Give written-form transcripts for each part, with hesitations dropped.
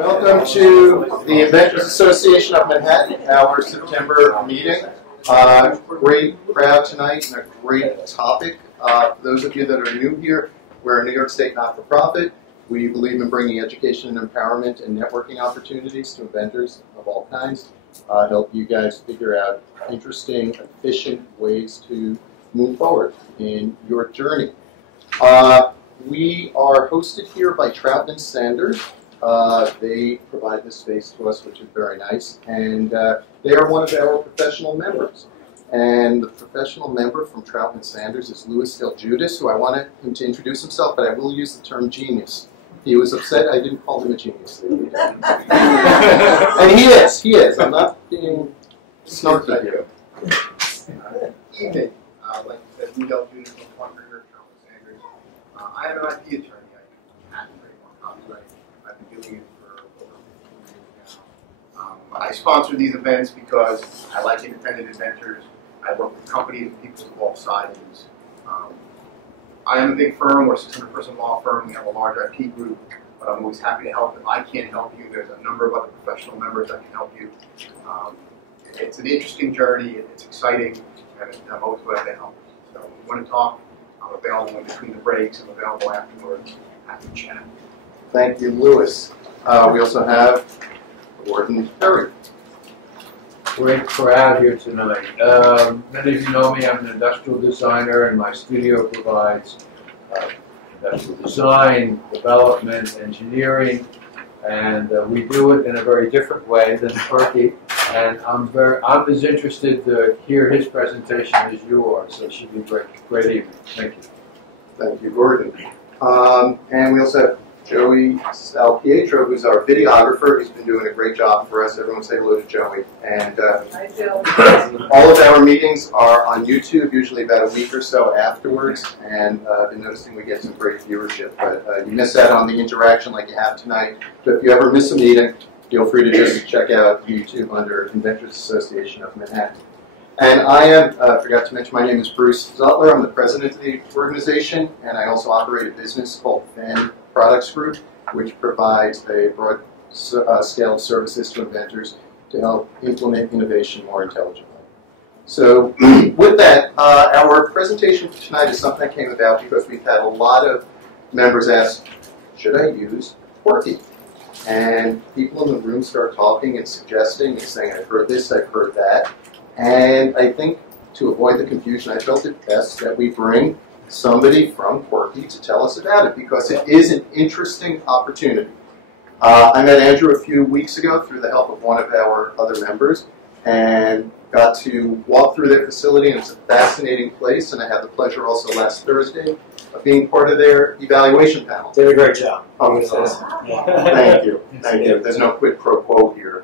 Welcome to the Inventors Association of Manhattan, our September meeting. Great crowd tonight and a great topic. For those of you that are new here, we're a New York State not-for-profit. We believe in bringing education and empowerment and networking opportunities to inventors of all kinds. Help you guys figure out interesting, efficient ways to move forward in your journey. We are hosted here by Troutman Sanders. They provide this space to us, which is very nice, and they are one of our professional members. And the professional member from Troutman Sanders is Louis Del Judas, who I wanted him to introduce himself, but I will use the term genius. He was upset I didn't call him a genius. And he is. I'm not being snarky here. Evening. Like I said, Louis Del Judas from Quirky, Troutman Sanders. I am an IP attorney. I patent trademark copyright. I've been doing it for over 15 years now. I sponsor these events because I like independent inventors. I work with companies and people of all sizes. I am a big firm. We're a 600-person law firm. We have a large IP group, but I'm always happy to help. If I can't help you, there's a number of other professional members that can help you. It's an interesting journey. It's exciting, and I'm always glad to help. So if you want to talk, I'm available in between the breaks. I'm available afterwards. Happy to chat. Thank you, Louis. We also have Gordon Perry. Great crowd here tonight. Many of you know me. I'm an industrial designer, and my studio provides industrial design, development, engineering, and we do it in a very different way than Quirky. And I'm as interested to hear his presentation as you are. So it should be a great evening. Thank you. Thank you, Gordon. And we also have Joey Salpietro, who's our videographer. He's been doing a great job for us. Everyone say hello to Joey. And all of our meetings are on YouTube, usually about a week or so afterwards. And I've been noticing we get some great viewership. But you miss out on the interaction like you have tonight. So if you ever miss a meeting, feel free to just check out YouTube under Inventors Association of Manhattan. And I am, forgot to mention, my name is Bruce Zutler. I'm the president of the organization, and I also operate a business called Fan Products Group, which provides a broad scale of services to inventors to help implement innovation more intelligently. So with that, our presentation for tonight is something that came about because we've had a lot of members ask, should I use Quirky? And people in the room start talking and suggesting and saying, I've heard this, I've heard that. And I think to avoid the confusion, I felt it best that we bring somebody from Quirky to tell us about it because it is an interesting opportunity. I met Andrew a few weeks ago through the help of one of our other members and got to walk through their facility, and it's a fascinating place. And I had the pleasure also last Thursday of being part of their evaluation panel. Did a great job. Oh, thank you. Thank you. There's no quid pro quo here.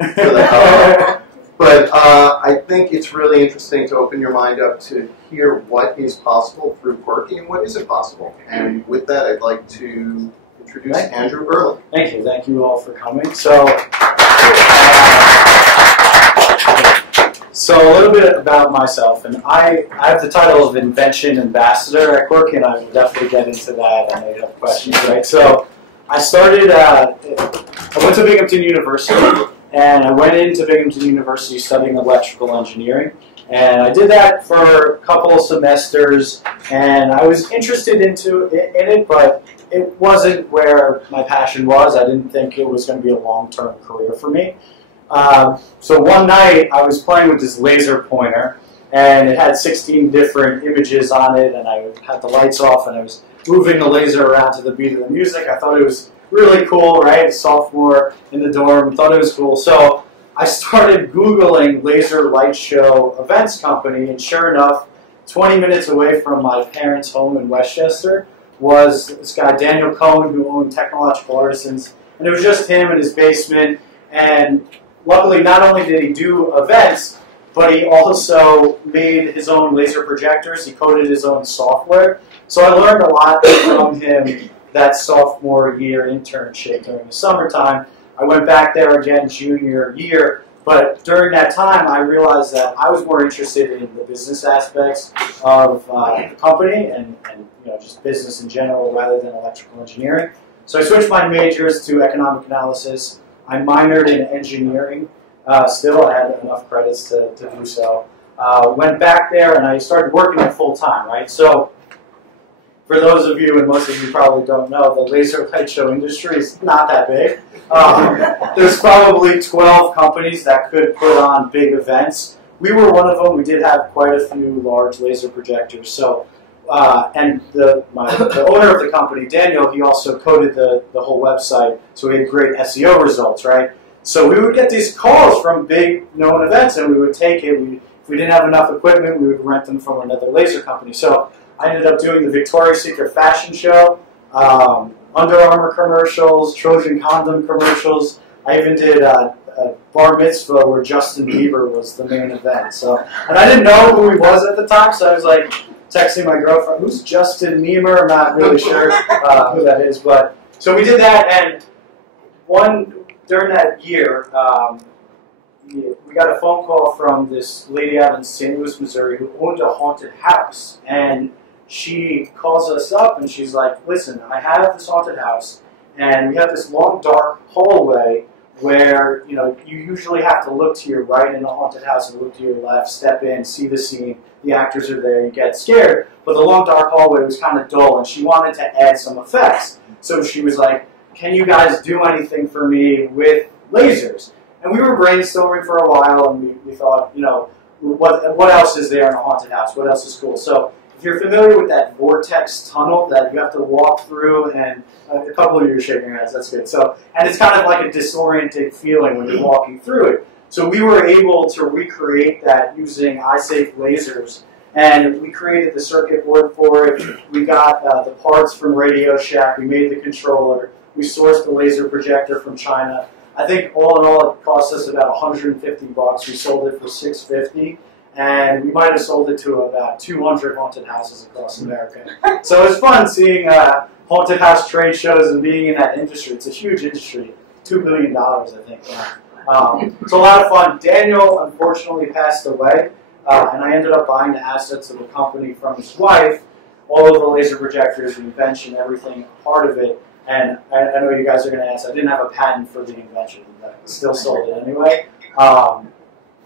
But I think it's really interesting to open your mind up to hear what is possible through Quirky and what isn't possible. And with that, I'd like to introduce Andrew Erlick. Thank you. Thank you all for coming. So a little bit about myself. And I have the title of Invention Ambassador at Quirky, and I will definitely get into that. I know you have questions, right? So I started, I went to Binghamton University. And I went into Binghamton University studying electrical engineering. And I did that for a couple of semesters. And I was interested in it, but it wasn't where my passion was. I didn't think it was going to be a long-term career for me. So one night, I was playing with this laser pointer. And it had 16 different images on it. And I had the lights off. And I was moving the laser around to the beat of the music. I thought it was really cool, right? A sophomore in the dorm, thought it was cool. So I started Googling laser light show events company, and sure enough, 20 minutes away from my parents' home in Westchester was this guy, Daniel Cohen, who owned Technological Artisans. And it was just him in his basement. And luckily, not only did he do events, but he also made his own laser projectors. He coded his own software. So I learned a lot from him that sophomore year internship during the summertime. I went back there again junior year, but during that time I realized that I was more interested in the business aspects of the company and just business in general rather than electrical engineering. So I switched my majors to economic analysis. I minored in engineering. Still, I had enough credits to do so. Went back there and I started working it full time, right? So, for those of you, and most of you probably don't know, the laser light show industry is not that big. There's probably 12 companies that could put on big events. We were one of them. We did have quite a few large laser projectors. So, and the owner of the company, Daniel, he also coded the whole website, so we had great SEO results, right? So we would get these calls from big known events, and we would take it. If we didn't have enough equipment, we would rent them from another laser company. So I ended up doing the Victoria's Secret fashion show, Under Armour commercials, Trojan condom commercials. I even did a bar mitzvah where Justin Bieber was the main event. So, and I didn't know who he was at the time, so I was like texting my girlfriend, "Who's Justin Bieber?" I'm not really sure who that is, but so we did that, and during that year, we got a phone call from this lady out in St. Louis, Missouri, who owned a haunted house, and she calls us up and she's like, "Listen, I have this haunted house, and we have this long, dark hallway where you usually have to look to your right in a haunted house and look to your left, step in, see the scene. The actors are there, you get scared. But the long, dark hallway was kind of dull, and she wanted to add some effects. So she was like, can you guys do anything for me with lasers?" And we were brainstorming for a while, and we thought, what else is there in a haunted house? What else is cool? So if you're familiar with that vortex tunnel that you have to walk through, and a couple of you are shaking your heads, that's good. So, and it's kind of like a disorienting feeling when you're walking through it. So we were able to recreate that using eye-safe lasers, and we created the circuit board for it. We got the parts from Radio Shack. We made the controller. We sourced the laser projector from China. I think all in all, it cost us about $150. We sold it for $650. And we might have sold it to about 200 haunted houses across America. So it was fun seeing haunted house trade shows and being in that industry. It's a huge industry, $2 billion, I think. It's a lot of fun. Daniel, unfortunately, passed away, and I ended up buying the assets of the company from his wife, all of the laser projectors, the invention, everything, part of it. And I know you guys are going to ask, I didn't have a patent for the invention, but I still sold it anyway.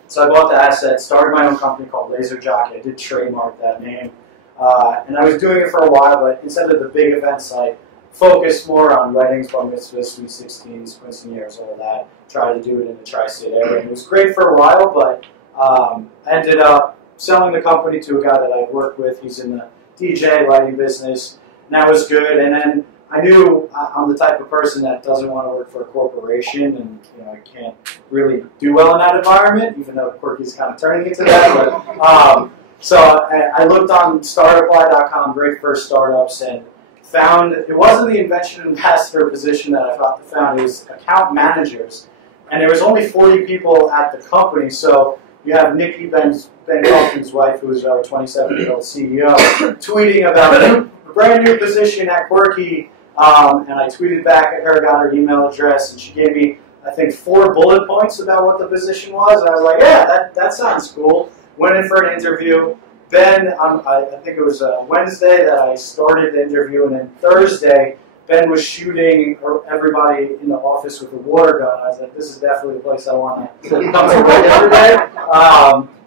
So I bought the asset, started my own company called Laser Jockey. I did trademark that name. And I was doing it for a while, but instead of the big events, I focused more on weddings, bar mitzvahs, sweet 16s, quinceañeras, all that. Tried to do it in the tri-state area. And it was great for a while, but I ended up selling the company to a guy that I'd worked with. He's in the DJ lighting business, and that was good. And then I knew I'm the type of person that doesn't want to work for a corporation, and I can't really do well in that environment, even though Quirky's kind of turning into that. But, so I looked on startapply.com, great first startups, and found it wasn't the invention ambassador position that I found. It was account managers, and there was only 40 people at the company. So you have Nikki Ben Kaufman's wife, who is our 27-year-old CEO, tweeting about a brand new position at Quirky. And I tweeted back at her, got her email address, and she gave me, I think, 4 bullet points about what the position was. And I was like, yeah, that sounds cool. Went in for an interview. Then, I think it was Wednesday that I started the interview, and then Thursday, Ben was shooting everybody in the office with a water gun. I was like, this is definitely the place I want to come to work every day.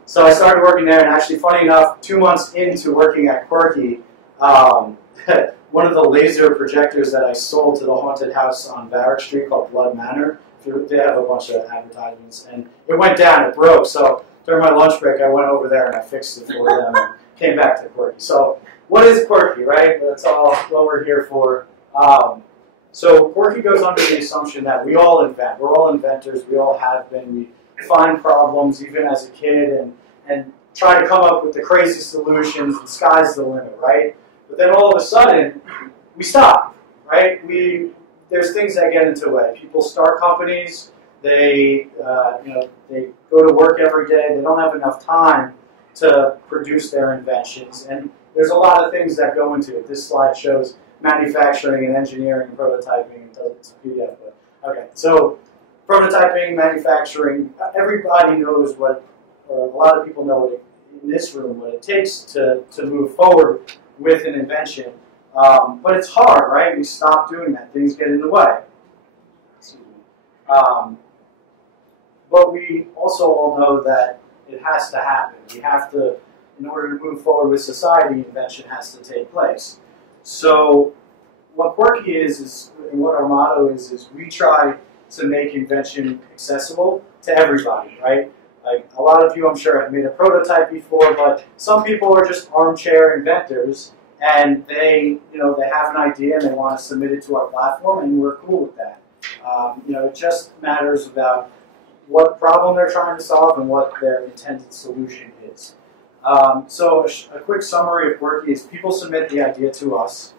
So I started working there, and actually, funny enough, 2 months into working at Quirky, one of the laser projectors that I sold to the haunted house on Varick Street called Blood Manor, they have a bunch of advertisements, and it went down, it broke. So during my lunch break, I went over there and I fixed it for them and came back to Quirky. So what is Quirky, right? That's all what we're here for. So Quirky goes under the assumption that we all invent. We're all inventors. We all have been. We find problems even as a kid and try to come up with the crazy solutions. The sky's the limit, right? But then all of a sudden, we stop, right? There's things that get into the way. People start companies. They they go to work every day. They don't have enough time to produce their inventions. And there's a lot of things that go into it. This slide shows manufacturing and engineering and prototyping. It's a PDF, but okay. So prototyping, manufacturing, everybody knows what, or a lot of people know what in this room, what it takes to move forward with an invention. But it's hard, right? We stop doing that. Things get in the way. But we also all know that it has to happen. We have to, in order to move forward with society, invention has to take place. So what Quirky is and what our motto is we try to make invention accessible to everybody, right? Like a lot of you, I'm sure, have made a prototype before, but some people are just armchair inventors, and they have an idea and they want to submit it to our platform, and we're cool with that. It just matters about what problem they're trying to solve and what their intended solution is. So a quick summary of Quirky is people submit the idea to us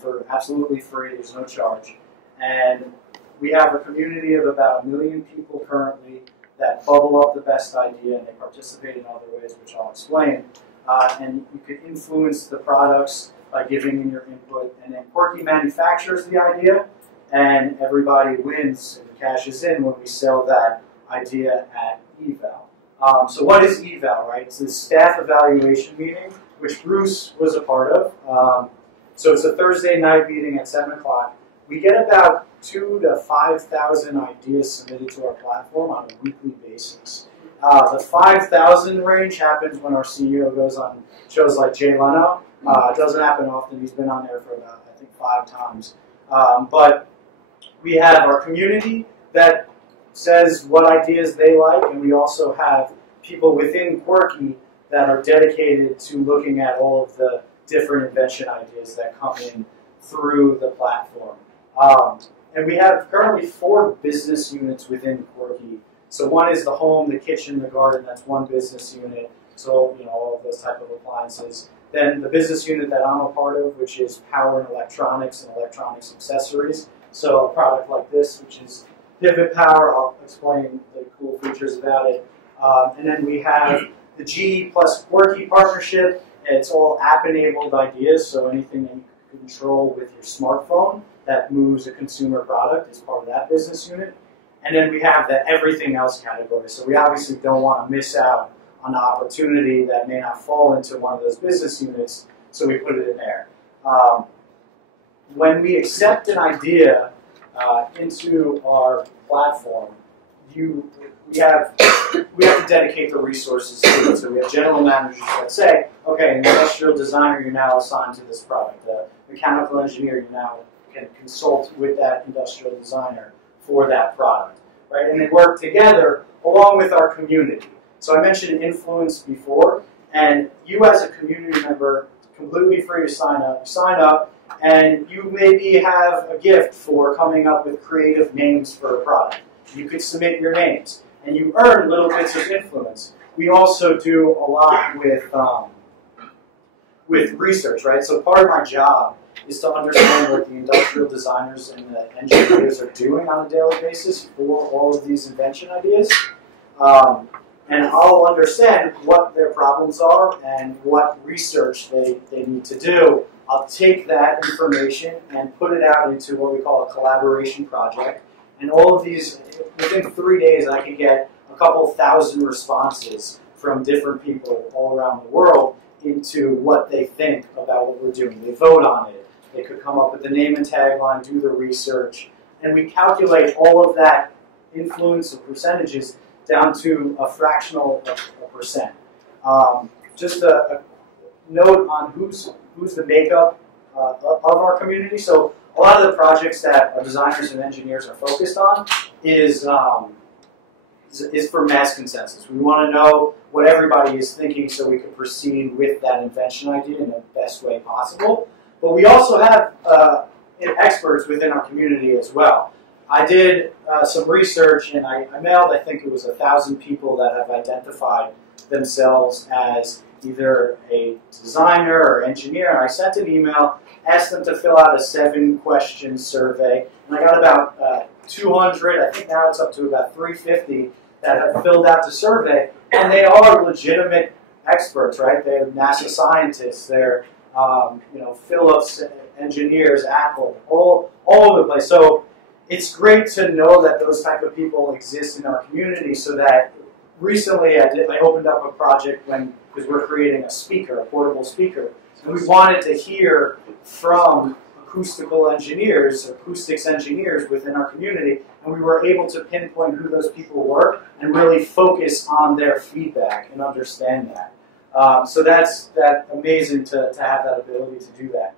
for absolutely free. There's no charge, and we have a community of about 1 million people currently that bubble up the best idea, and they participate in other ways, which I'll explain. And you can influence the products by giving in your input. And then Quirky manufactures the idea, and everybody wins and cashes in when we sell that idea at eval. So what is eval, right? It's a staff evaluation meeting, which Bruce was a part of. So it's a Thursday night meeting at 7 o'clock. We get about 2,000 to 5,000 ideas submitted to our platform on a weekly basis. The 5,000 range happens when our CEO goes on shows like Jay Leno. It doesn't happen often. He's been on there for about, I think, 5 times. But we have our community that says what ideas they like, and we also have people within Quirky that are dedicated to looking at all of the different invention ideas that come in through the platform. And we have currently 4 business units within Quirky. So one is the home, the kitchen, the garden. That's one business unit. So all of those type of appliances. Then the business unit that I'm a part of, which is power and electronics accessories. So a product like this, which is Pivot Power. I'll explain the cool features about it. And then we have the G plus Quirky partnership. It's all app-enabled ideas, so anything that you can control with your smartphone that moves a consumer product is part of that business unit. And then we have the everything else category. So we obviously don't want to miss out on an opportunity that may not fall into one of those business units, so we put it in there. When we accept an idea into our platform, we have to dedicate the resources to it. So we have general managers that say, okay, an industrial designer, you're now assigned to this product. A mechanical engineer, you now can consult with that industrial designer for that product, right? And they work together along with our community. So I mentioned influence before, and you as a community member, completely free to sign up. You sign up, and you maybe have a gift for coming up with creative names for a product. You could submit your names, and you earn little bits of influence. We also do a lot with research, right? So part of my job is to understand what the industrial designers and the engineers are doing on a daily basis for all of these invention ideas. And I'll understand what their problems are and what research they need to do. I'll take that information and put it out into what we call a collaboration project. And all of these, within 3 days, I can get a couple thousand responses from different people all around the world into what they think about what we're doing. They vote on it. They could come up with the name and tagline, do the research, and we calculate all of that influence of percentages down to a fractional of percent. Just a note on who's the makeup of our community. So a lot of the projects that our designers and engineers are focused on is for mass consensus. We want to know what everybody is thinking so we can proceed with that invention idea in the best way possible. But we also have experts within our community as well. I did some research, and I mailed, I think it was 1,000 people that have identified themselves as either a designer or engineer. And I sent an email, asked them to fill out a 7-question survey, and I got about 200, I think now it's up to about 350 that have filled out the survey, and they are legitimate experts, right? They're NASA scientists, they're Philips engineers, Apple, all over the place. So it's great to know that those type of people exist in our community, so that recently I opened up a project because we're creating a speaker, a portable speaker, and we wanted to hear from a acoustical engineers, acoustics engineers within our community, and we were able to pinpoint who those people were and really focus on their feedback and understand that. So that's amazing to have that ability to do that.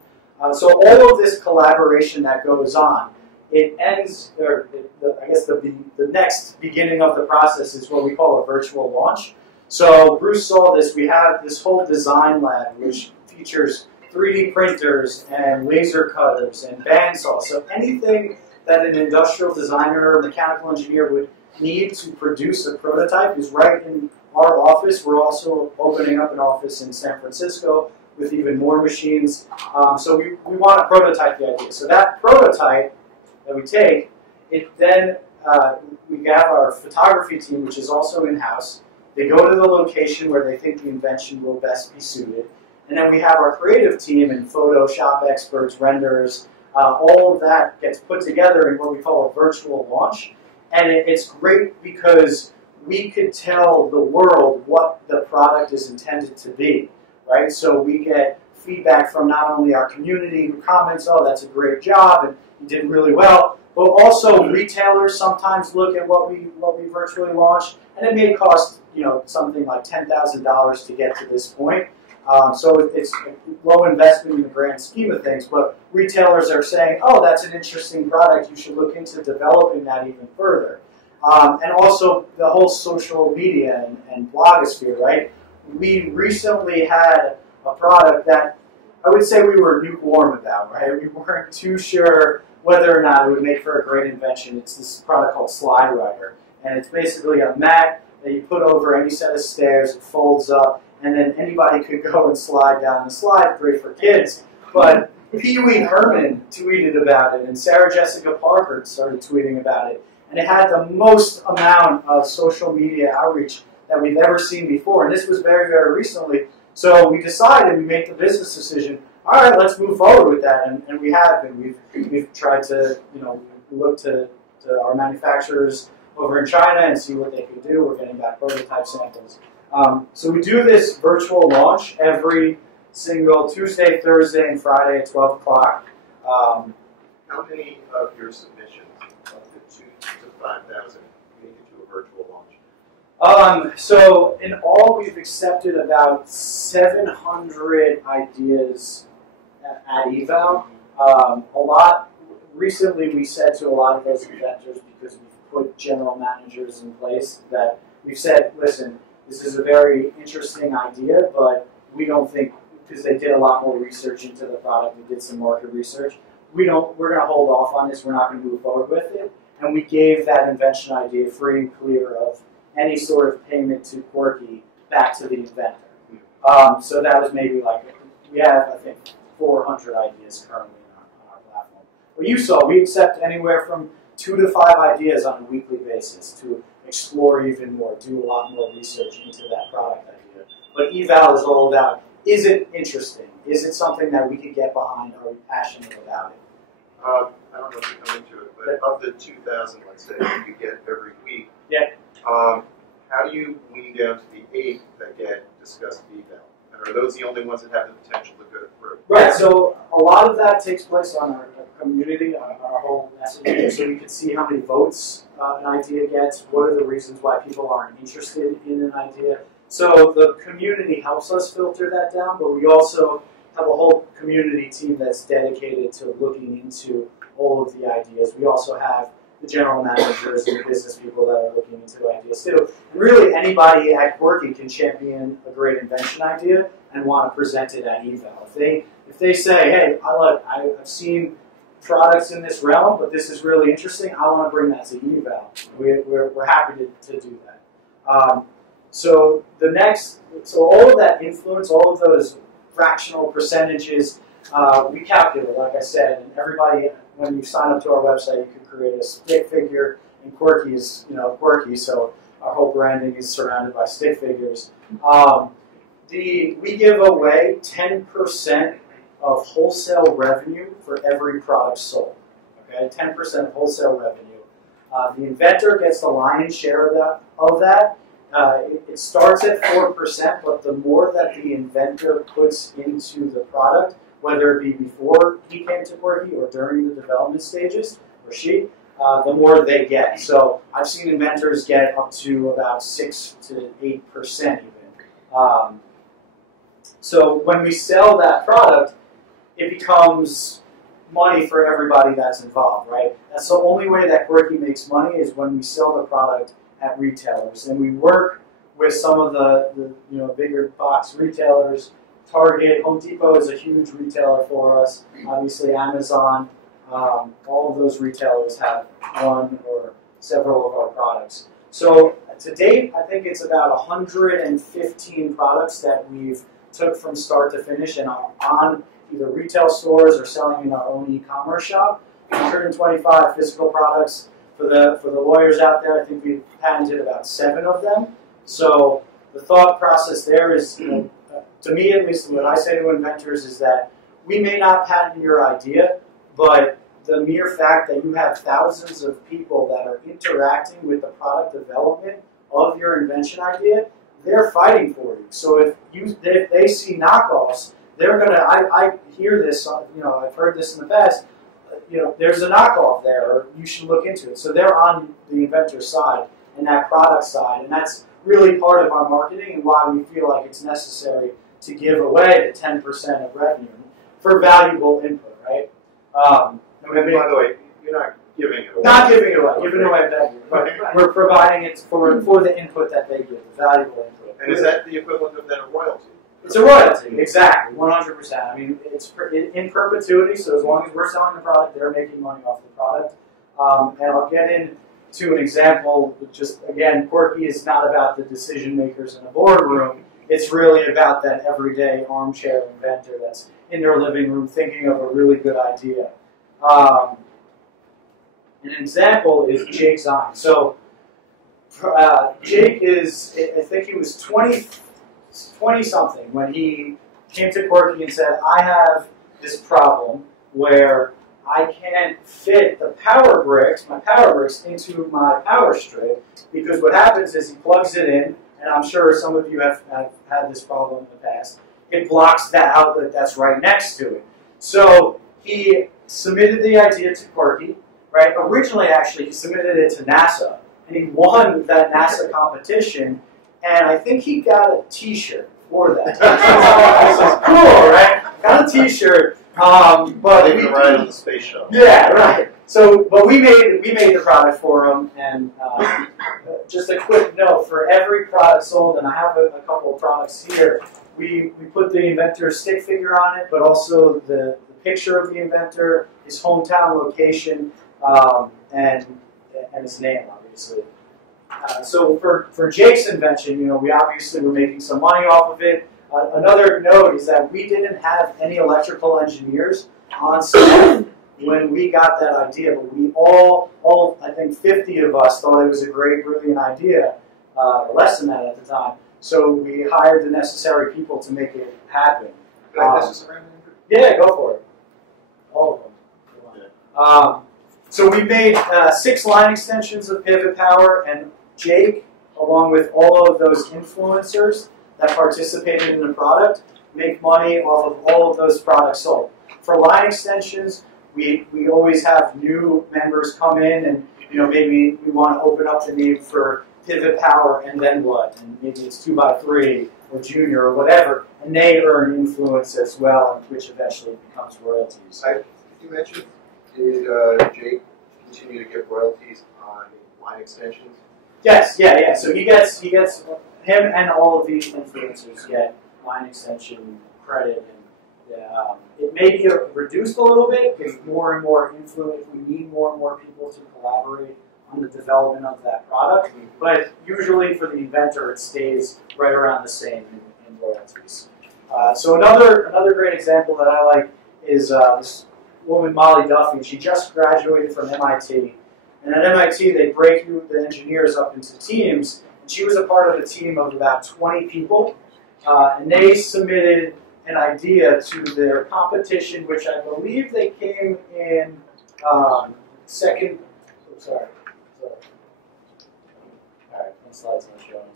So all of this collaboration that goes on, it ends, I guess the next beginning of the process is what we call a virtual launch. So Bruce saw this. We have this whole design lab, which features 3D printers and laser cutters and bandsaws. So anything that an industrial designer or mechanical engineer would need to produce a prototype is right in our office. We're also opening up an office in San Francisco with even more machines. So we want to prototype the idea. So that prototype that we take, it then we have our photography team, which is also in-house. They go to the location where they think the invention will best be suited. And then we have our creative team and Photoshop experts, renderers. All of that gets put together in what we call a virtual launch. And it's great because we could tell the world what the product is intended to be, right? So we get feedback from not only our community who comments, oh, that's a great job, and you did really well, but also retailers sometimes look at what we virtually launched, and it may cost something like $10,000 to get to this point. So it's low investment in the grand scheme of things, but retailers are saying, oh, that's an interesting product, you should look into developing that even further. And also the whole social media and blogosphere, right? We recently had a product that I would say we were lukewarm about, right? We weren't too sure whether or not it would make for a great invention. It's this product called Slide Rider, and it's basically a mat that you put over any set of stairs, it folds up, and then anybody could go and slide down the slide, great for kids. But Pee Wee Herman tweeted about it, and Sarah Jessica Parker started tweeting about it. And it had the most amount of social media outreach that we've ever seen before. And this was very, very recently. So we decided, we made the business decision, all right, let's move forward with that. And we have been. We've tried to, look to our manufacturers over in China and see what they can do. We're getting back prototype samples. So we do this virtual launch every single Tuesday, Thursday, and Friday at 12 o'clock. How many of your submissions, of the 2,000 to 5,000, make it to a virtual launch? So in all, we've accepted about 700 ideas at eval. Recently we said to a lot of those inventors, because we've put general managers in place, that we've said, listen, this is a very interesting idea, but we don't think, because they did a lot more research into the product, we did some market research, we're going to hold off on this, we're not going to move forward with it. And we gave that invention idea free and clear of any sort of payment to Quirky back to the inventor. So that was maybe we have, I think, 400 ideas currently on our platform. Well, you saw, we accept anywhere from 2 to 5 ideas on a weekly basis to explore even more, do a lot more research into that product idea. But eval is all about, is it interesting? Is it something that we could get behind? Are we passionate about it? I don't know if you come into it, but of the 2,000, let's say, you get every week, yeah. How do you wean down to the 8 that get discussed at eval? And are those the only ones that have the potential to go through? Right, so a lot of that takes place on our community, on our whole messaging, so we can see how many votes an idea gets, what are the reasons why people aren't interested in an idea. So the community helps us filter that down, but we also have a whole community team that's dedicated to looking into all of the ideas. We also have the general managers and the business people that are looking into ideas too. And really, anybody at Quirky can champion a great invention idea and want to present it at eval. If they say, hey, I've seen products in this realm, but this is really interesting, I want to bring that to eval. We're happy to do that. So all of that influence, all of those fractional percentages, we calculate, like I said, and everybody, when you sign up to our website, you can create a stick figure, and Quirky is, Quirky, so our whole branding is surrounded by stick figures. We give away 10% of wholesale revenue for every product sold. Okay, 10% of wholesale revenue. The inventor gets the lion's share of that. It starts at 4%, but the more that the inventor puts into the product, whether it be before he came to Quirky or during the development stages, or she, the more they get. So I've seen inventors get up to about 6 to 8% even. So when we sell that product, it becomes money for everybody that's involved, right? That's the only way that Quirky makes money is when we sell the product at retailers. And we work with some of the bigger box retailers. Target, Home Depot is a huge retailer for us. Obviously Amazon, all of those retailers have one or several of our products. So to date, I think it's about 115 products that we've took from start to finish and are on either retail stores or selling in our own e-commerce shop. 125 physical products. For the lawyers out there, I think we've patented about 7 of them. So the thought process there is, to me at least, what I say to inventors is that we may not patent your idea, but the mere fact that you have thousands of people that are interacting with the product development of your invention idea, they're fighting for you. So if they see knockoffs, they're gonna. I hear this. I've heard this in the past. There's a knockoff there, or you should look into it. So they're on the inventor side and that product side, and that's really part of our marketing and why we feel like it's necessary to give away the 10% of revenue for valuable input, right? And by the way, you're not giving it away. Not giving it away, giving it away value, but we're providing it for the input that they give, the valuable input. And is that the equivalent of then a royalty? It's a royalty, exactly, 100%. I mean, it's in perpetuity, so as long as we're selling the product, they're making money off the product. And I'll get into an example. Just again, Quirky is not about the decision makers in a boardroom. It's really about that everyday armchair inventor that's in their living room thinking of a really good idea. An example is Jake Zine. So Jake is, I think he was 20-something when he came to Quirky and said, I have this problem where I can't fit the power bricks, my power bricks, into my power strip, because what happens is he plugs it in, and I'm sure some of you have had this problem in the past, it blocks that outlet that's right next to it. So he submitted the idea to Quirky, right? Originally, actually, he submitted it to NASA, and he won that NASA competition, and I think he got a T-shirt for that. So cool, right? Got a T-shirt, but They can ride on the space shuttle. yeah, right. So, but we made the product for him, and just a quick note: for every product sold, and I have a couple of products here, we put the inventor stick figure on it, but also the picture of the inventor, his hometown location, and his name, obviously. So for Jake's invention, we obviously were making some money off of it. Another note is that we didn't have any electrical engineers on staff when we got that idea, but we all I think 50 of us thought it was a great, brilliant idea, less than that at the time. So we hired the necessary people to make it happen. Can I pass this around? Yeah, go for it. All of them. Yeah. So we made 6 line extensions of Pivot Power, and Jake, along with all of those influencers that participated in the product, make money off of all of those products sold. For line extensions, we always have new members come in, and maybe we want to open up the need for Pivot Power, and then what? And maybe it's 2x3 or Junior or whatever, and they earn influence as well, which eventually becomes royalties. Did you mention, did Jake continue to get royalties on line extensions? Yes, yeah. So he gets him and all of these influencers get line extension credit, and it may be reduced a little bit because more and more influence. We need more and more people to collaborate on the development of that product. But usually for the inventor, it stays right around the same in royalties. So another great example that I like is this woman, Molly Duffy. She just graduated from MIT. And at MIT, they break the engineers up into teams. And she was a part of a team of about 20 people. And they submitted an idea to their competition, which I believe they came in second. Oh, sorry. All right, my slide's not showing.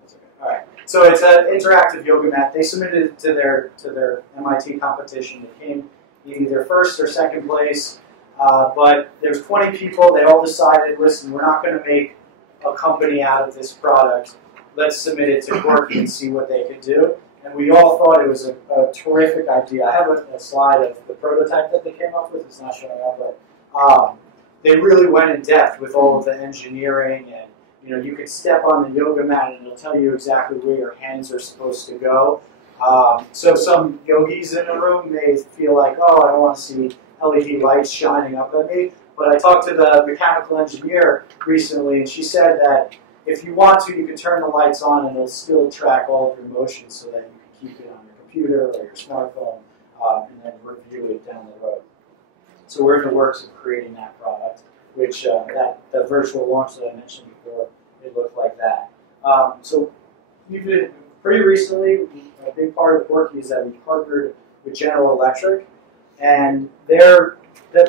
That's okay. All right. So it's an interactive yoga mat. They submitted it to their MIT competition. It came either first or second place. But there's 20 people. They all decided, listen, we're not going to make a company out of this product. Let's submit it to Quirky and see what they could do. And we all thought it was a terrific idea. I have a slide of the prototype that they came up with. It's not showing up, but they really went in depth with all of the engineering, and you could step on the yoga mat and it'll tell you exactly where your hands are supposed to go. So some yogis in the room may feel like, oh, I don't want to see LED lights shining up at me. But I talked to the mechanical engineer recently, and she said that if you want to, you can turn the lights on and it'll still track all of your motions so that you can keep it on your computer or your smartphone and then review it down the road. So we're in the works of creating that product, which the virtual launch that I mentioned before, it looked like that. So even pretty recently, a big part of Quirky is that we partnered with General Electric, and their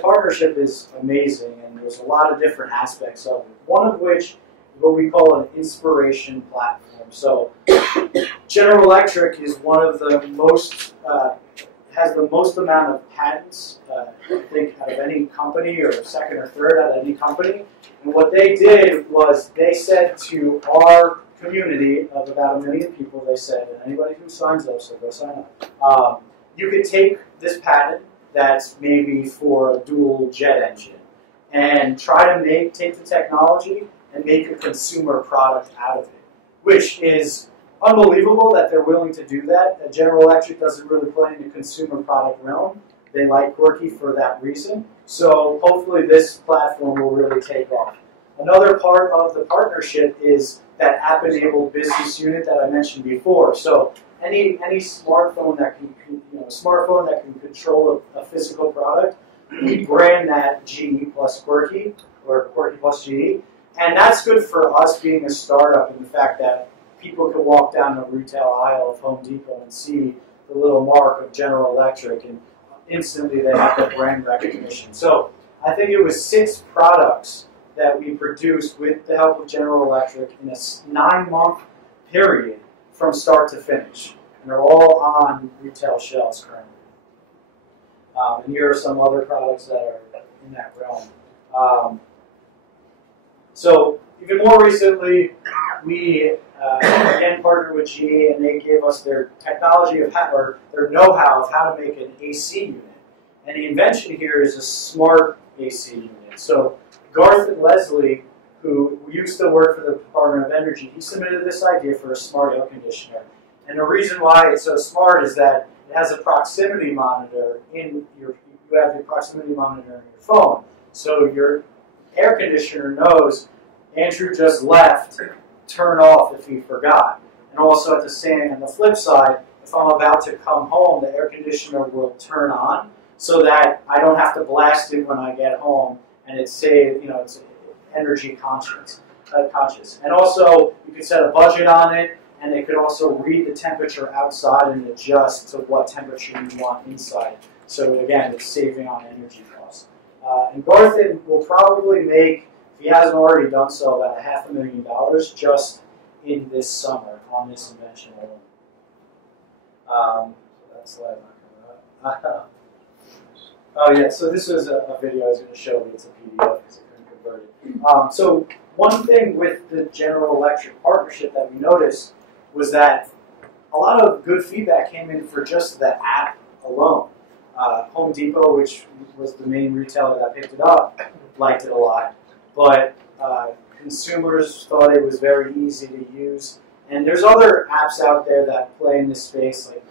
partnership is amazing, and there's a lot of different aspects of it. One of which, what we call an inspiration platform. So General Electric is one of the most, has the most amount of patents, I think, out of any company, or second or third out of any company. And what they did was they said to our community of about 1 million people, they said, and anybody who signs up, so go sign up, you could take this patent that's maybe for a dual jet engine and try to take the technology and make a consumer product out of it, which is unbelievable that they're willing to do that. General Electric doesn't really play in the consumer product realm. They like Quirky for that reason. So hopefully this platform will really take off. Another part of the partnership is that app-enabled business unit that I mentioned before. So any smartphone that can control a physical product, we brand that GE plus Quirky, or Quirky plus GE. And that's good for us being a startup, in the fact that people can walk down the retail aisle of Home Depot and see the little mark of General Electric, and instantly they have the brand recognition. So I think it was 6 products that we produced with the help of General Electric in a 9-month period from start to finish. And they're all on retail shelves currently. And here are some other products that are in that realm. So even more recently, we again partnered with GE, and they gave us their technology of or their know-how of how to make an AC unit. And the invention here is a smart AC unit. So Garth and Leslie, who used to work for the Department of Energy, he submitted this idea for a smart air conditioner. And the reason why it's so smart is that it has a proximity monitor in you have your proximity monitor in your phone. So your air conditioner knows Andrew just left, turn off if he forgot. And also at the flip side, if I'm about to come home, the air conditioner will turn on so that I don't have to blast it when I get home, and it's energy conscious. And also you can set a budget on it, and it could also read the temperature outside and adjust to what temperature you want inside. So again, it's saving on energy costs. And Garth will probably make, if he hasn't already done so, about $500,000 just in this summer on this invention alone. So that slide not coming up. Oh yeah, so this was a video I was going to show, but it's a PDF because I couldn't convert it. So one thing with the General Electric partnership that we noticed was that a lot of good feedback came in for just the app alone. Home Depot, which was the main retailer that picked it up, liked it a lot. But consumers thought it was very easy to use. And there's other apps out there that play in this space, like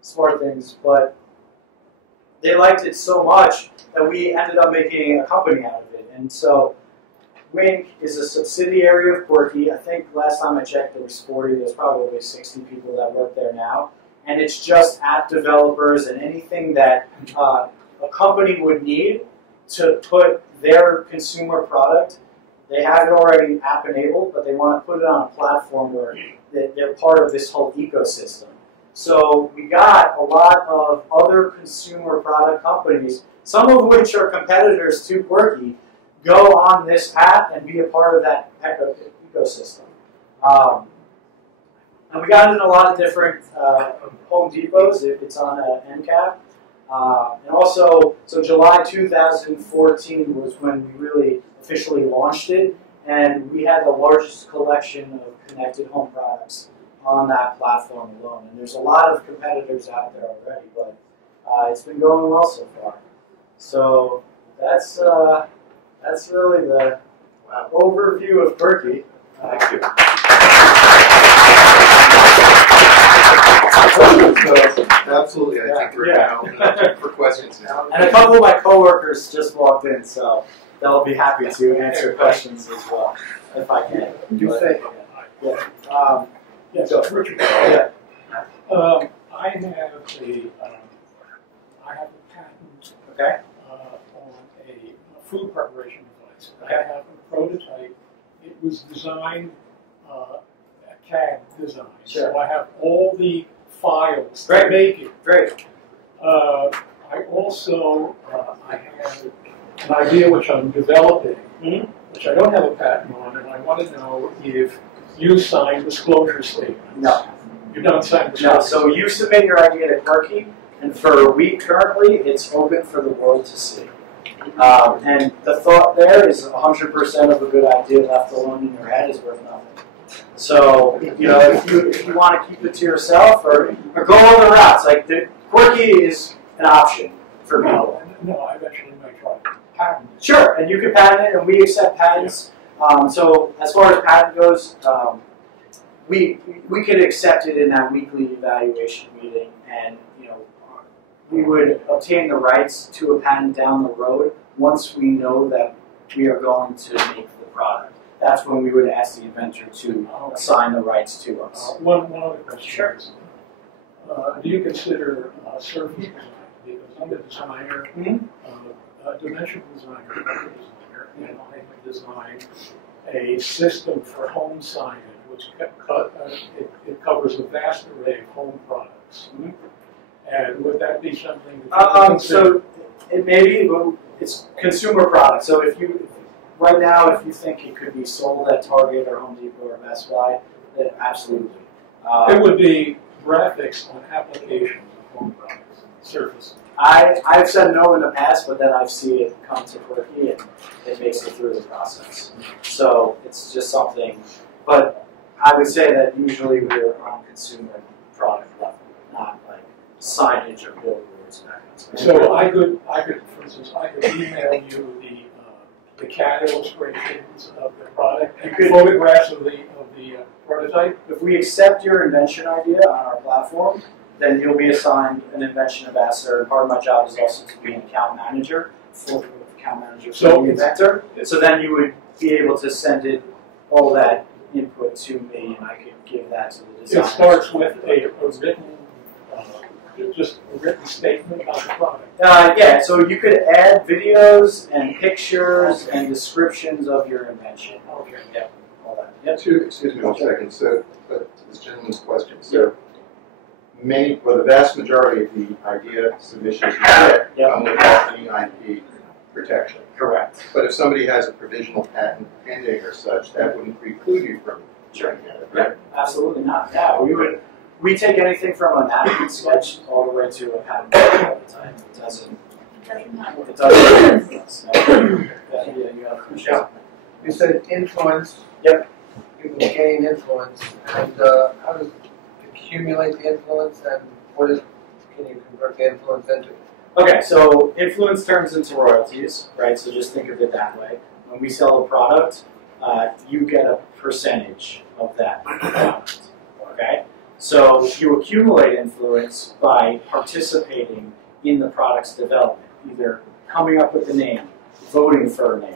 Smart Things, but they liked it so much that we ended up making a company out of it. And so Wink is a subsidiary of Quirky. I think last time I checked there was 40. There's probably 60 people that work there now. And it's just app developers and anything that a company would need to put their consumer product. They have it already app enabled, but they want to put it on a platform where they're part of this whole ecosystem. So we got a lot of other consumer product companies, some of which are competitors to Quirky, go on this app and be a part of that ecosystem. And we got it in a lot of different Home Depots. It's on an end cap. And also, so July 2014 was when we really officially launched it, and we had the largest collection of connected home products on that platform alone. And there's a lot of competitors out there already, but it's been going well so far. So that's really the overview of Quirky. Thank you. Absolutely, I think we're now open for questions now. And a couple of my coworkers just walked in, so they'll be happy to answer questions as well, if I can. You think? Yeah. Yes, Richard. Yeah. I have a patent Okay. on a food preparation device. Okay. I have a prototype. It was designed, a CAD design. Sure. So I have all the files Great. to make it. Great. I also I have an idea which I'm developing, which I don't have a patent on, and I want to know if you sign disclosure statements. No. You don't sign disclosure. No. So you submit your idea to Quirky, and for a week currently, it's open for the world to see. And the thought there is 100% of a good idea left alone in your head is worth nothing. So, you know, if you want to keep it to yourself or go other routes, like Quirky is an option for people. No, I eventually might try to patent it. Sure, and you can patent it, and we accept patents. So as far as patent goes, we could accept it in that weekly evaluation meeting, and you know, we would obtain the rights to a patent down the road once we know that we are going to make the product. That's when we would ask the inventor to assign the rights to us. One other question. Sure. Is, do you consider surface design? Because I'm a designer, a dimensional designer, and I design a system for home signage, which it covers a vast array of home products. And would that be something that you consider? So it may be, it's consumer product. So if you, right now, if you think it could be sold at Target or Home Depot or Best Buy, then absolutely. It would be graphics on applications of home products, surface. I've said no in the past, but then I've seen it come to Quirky and it makes it through the process. So it's just something, but I would say that usually we're on consumer product level, not like signage or billboards and that kind of stuff. So I could, for instance, I could email you the CAD illustrations of the product and photographs of the prototype. If we accept your invention idea on our platform, then you'll be assigned an invention ambassador. And part of my job is also to be an account manager, for the inventor. So then you would be able to send it all that input to me, and I could give that to the designer. It starts with a written, just a written statement about the product. Yeah, so you could add videos and pictures and descriptions of your invention. Okay. Yeah, all that. Yep. Excuse me 1 second. So, this gentleman's question. So, the vast majority of the idea submissions you get come without any IP protection. Correct. But if somebody has a provisional patent pending or such, that wouldn't preclude you from trying it, right? Yeah, absolutely not. Yeah, we take anything from a napkin sketch all the way to a patent all the time. It doesn't Yeah. You said influence. Yep. You can gain influence, and how does accumulate the influence, and can you convert the influence into? Okay, so influence turns into royalties, right? So just think of it that way. When we sell a product, you get a percentage of that product, okay? So you accumulate influence by participating in the product's development, either coming up with a name, voting for a name,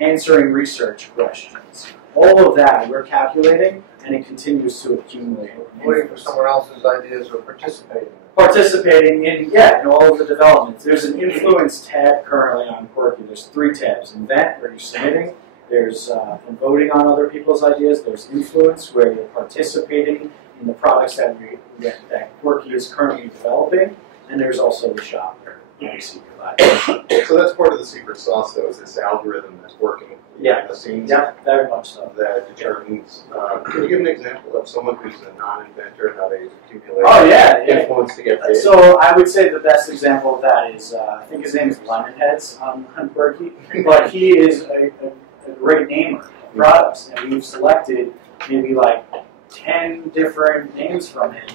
answering research questions. All of that we're calculating, and it continues to accumulate. Waiting for someone else's ideas or participating. Participating in all of the developments. There's an influence tab currently on Quirky. There's 3 tabs. Invent, where you're submitting. There's voting on other people's ideas. There's influence, where you're participating in the products that Quirky is currently developing. And there's also the shop, very secret lab. So that's part of the secret sauce, though, is this algorithm that's working behind the scenes Very much so. that determines. Can you give an example of someone who's a non-inventor, how they accumulate influence to get paid? So I would say the best example of that is, I think his name is Lemonheads on Quirky, but he is a great namer of products, and we've selected maybe like 10 different names from him,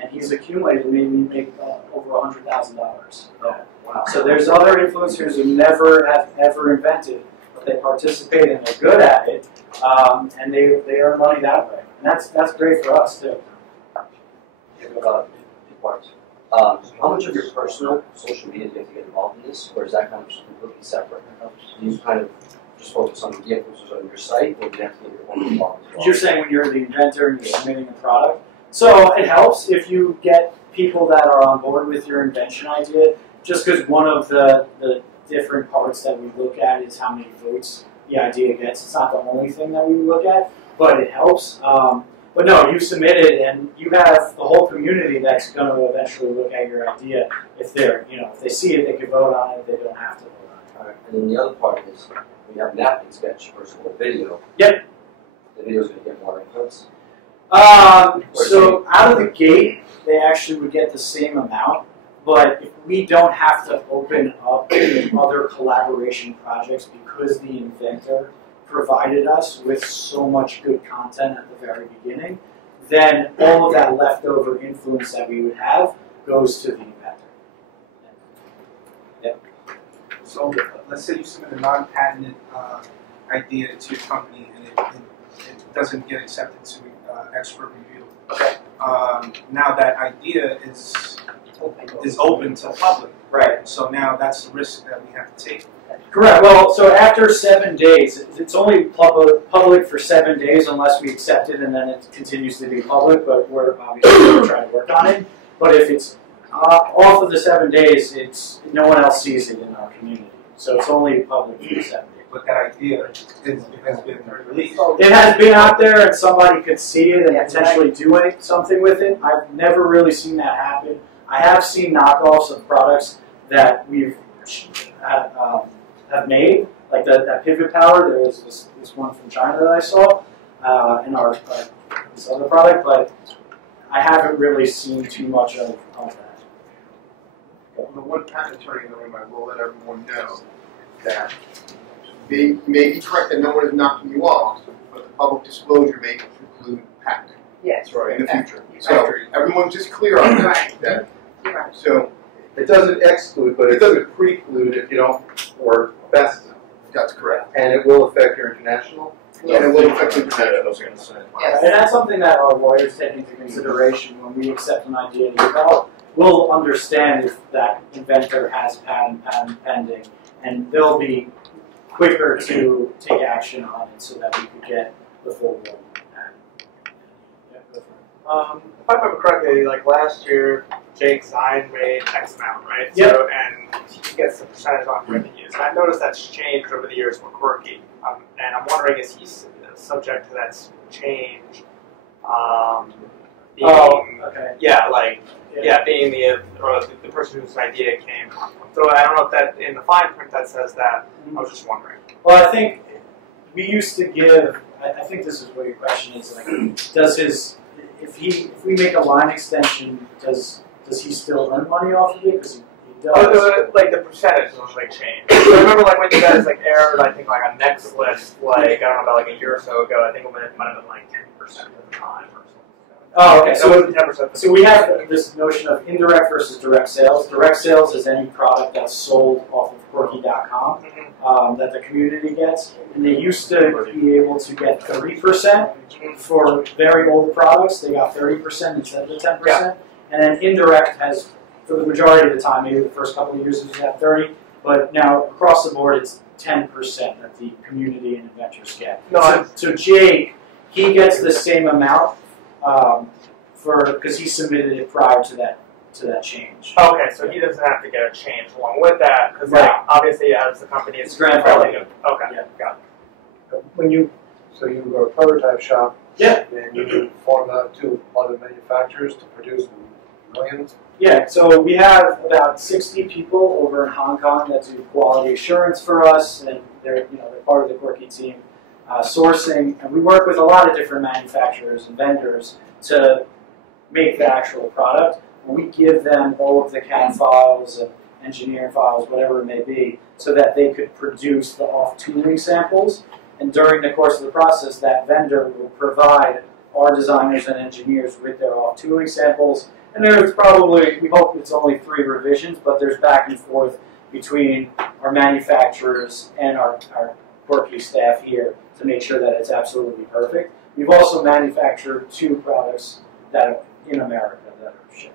and he's accumulated maybe make over $100,000. Yeah. Wow. So there's other influencers who never have ever invented, but they participate and they're good at it, and they earn money that way. And that's great for us too. Two parts. How much of your personal social media do you have to get involved in this, or is that kind of just completely separate? Do you kind of just focus on the influencers on your site, or do you have to get your own involved as well? You're saying when you're the inventor and you're submitting a product. So it helps if you get people that are on board with your invention idea, just because one of the different parts that we look at is how many votes the idea gets. It's not the only thing that we look at, but it helps. But no, you submit it, and you have the whole community that's going to eventually look at your idea. If they're, if they see it, they can vote on it. They don't have to vote on it. All right. And then the other part is, when you have napkin sketch versus a video. Yep. The video's going to get more influence. So out of the gate, they actually would get the same amount. But if we don't have to open up other collaboration projects because the inventor provided us with so much good content at the very beginning, then all of that leftover influence that we would have goes to the inventor. Yep. So let's say you submit a non-patented idea to your company and it doesn't get accepted to expert review. Okay. Now that idea is open to the public. Right. So now that's the risk that we have to take. Correct. Well, so after 7 days, it's only public for 7 days unless we accept it, and then it continues to be public, but we're obviously trying to work on it. But if it's off of the 7 days, no one else sees it in our community. So it's only public for 7 days. But that idea has been released. It has been out there, and somebody could see it and potentially do something with it. I've never really seen that happen. I have seen knockoffs of products that we've have made, like that pivot power. There was this one from China that I saw in this other product, but I haven't really seen too much of that. The one patent attorney in the room, I will let everyone know that you may be correct that no one is knocking you off, but the public disclosure may include patenting. Yes. In the future. So everyone's just clear on that. So It doesn't exclude, but it doesn't preclude if you don't work fast enough. that's correct. And it will affect your international. And it will affect international. Yes. And that's something that our lawyers take into consideration when we accept an idea to develop. We'll understand if that inventor has patent pending, and they'll be quicker to take action on it so that we could get the full blown patent. Yeah, go for it. If I remember correctly, like last year, Jake Zine made X amount, right? Yep. So, and he gets the percentage on revenues. And I've noticed that's changed over the years for Quirky. And I'm wondering, is he subject to that change? Okay. Yeah, like, being the person whose idea came. So I don't know if that, in the fine print that says that. I was just wondering. Well, I think we used to give, I think this is what your question is, like, if we make a line extension, does he still earn money off of it? Because he does. Like the percentage was like changed. So I remember like when you guys like aired, I think like a next list, like I don't know about like a year or so ago. I think it might have been like 10% of the time or something. Oh, okay. So 10%. So we have this notion of indirect versus direct sales. Direct sales is any product that's sold off of Quirky.com that the community gets. And they used to be able to get 30% for very old products. They got 30% instead of the 10%. Yeah. And then indirect has, for the majority of the time, maybe the first couple of years it was at 30%, but now across the board it's 10% that the community and inventors get. So Jake, he gets the same amount because he submitted it prior to that change. Okay, so he doesn't have to get a change along with that, because like, obviously as the company is grandfathered. Okay, yeah. Got it. When you go to a prototype shop, yeah, and you form out to other manufacturers to produce millions? Yeah, so we have about 60 people over in Hong Kong that do quality assurance for us, and they're part of the Quirky team, sourcing, and we work with a lot of different manufacturers and vendors to make the actual product. We give them all of the CAD files and engineering files, whatever it may be, so that they could produce the off-tooling samples. And during the course of the process, that vendor will provide our designers and engineers with their off-tooling samples. And there's probably, we hope it's only 3 revisions, but there's back and forth between our manufacturers and our Quirky staff here to make sure that it's absolutely perfect. We've also manufactured 2 products that are in America that are shipped.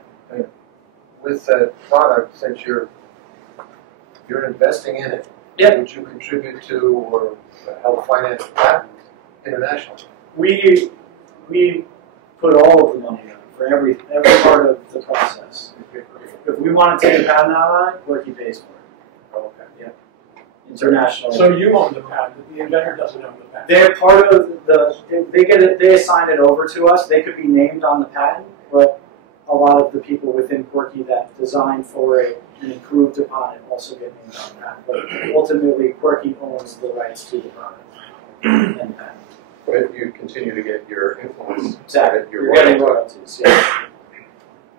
With that product, since you're investing in it, yep. Would you contribute to or help finance the patent internationally? We put all of the money in for every part of the process. If we want to take a patent out on it, Quirky pays for it. Okay. Yeah. International. So you own the patent. The inventor doesn't own the patent. They're part of they assign it over to us. They could be named on the patent, but a lot of the people within Quirky that designed for it and improved upon it also get named on the patent. But ultimately, Quirky owns the rights to the product and the patent. But you continue to get your influence. Exactly. Your You're getting royalties. Yeah.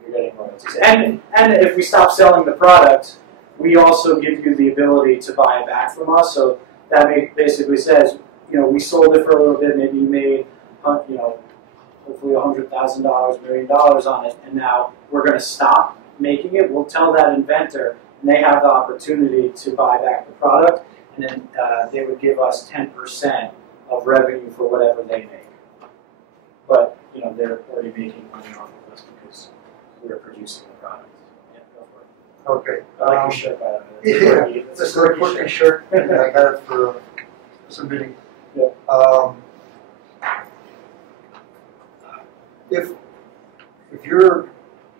You're getting royalties. And if we stop selling the product, we also give you the ability to buy it back from us. So that basically says, we sold it for a little bit. Maybe you made, hopefully $100,000, $1 million on it, and now we're going to stop making it. We'll tell that inventor, and they have the opportunity to buy back the product, and then they would give us 10% of revenue for whatever they make. But they're already making money off of us because we're producing the product. Yeah, go for it. Okay. I like your shirt, by the way. Yeah, It's this is a a Quirky Quirky shirt. Yeah, I got it for submitting. Yeah. If you're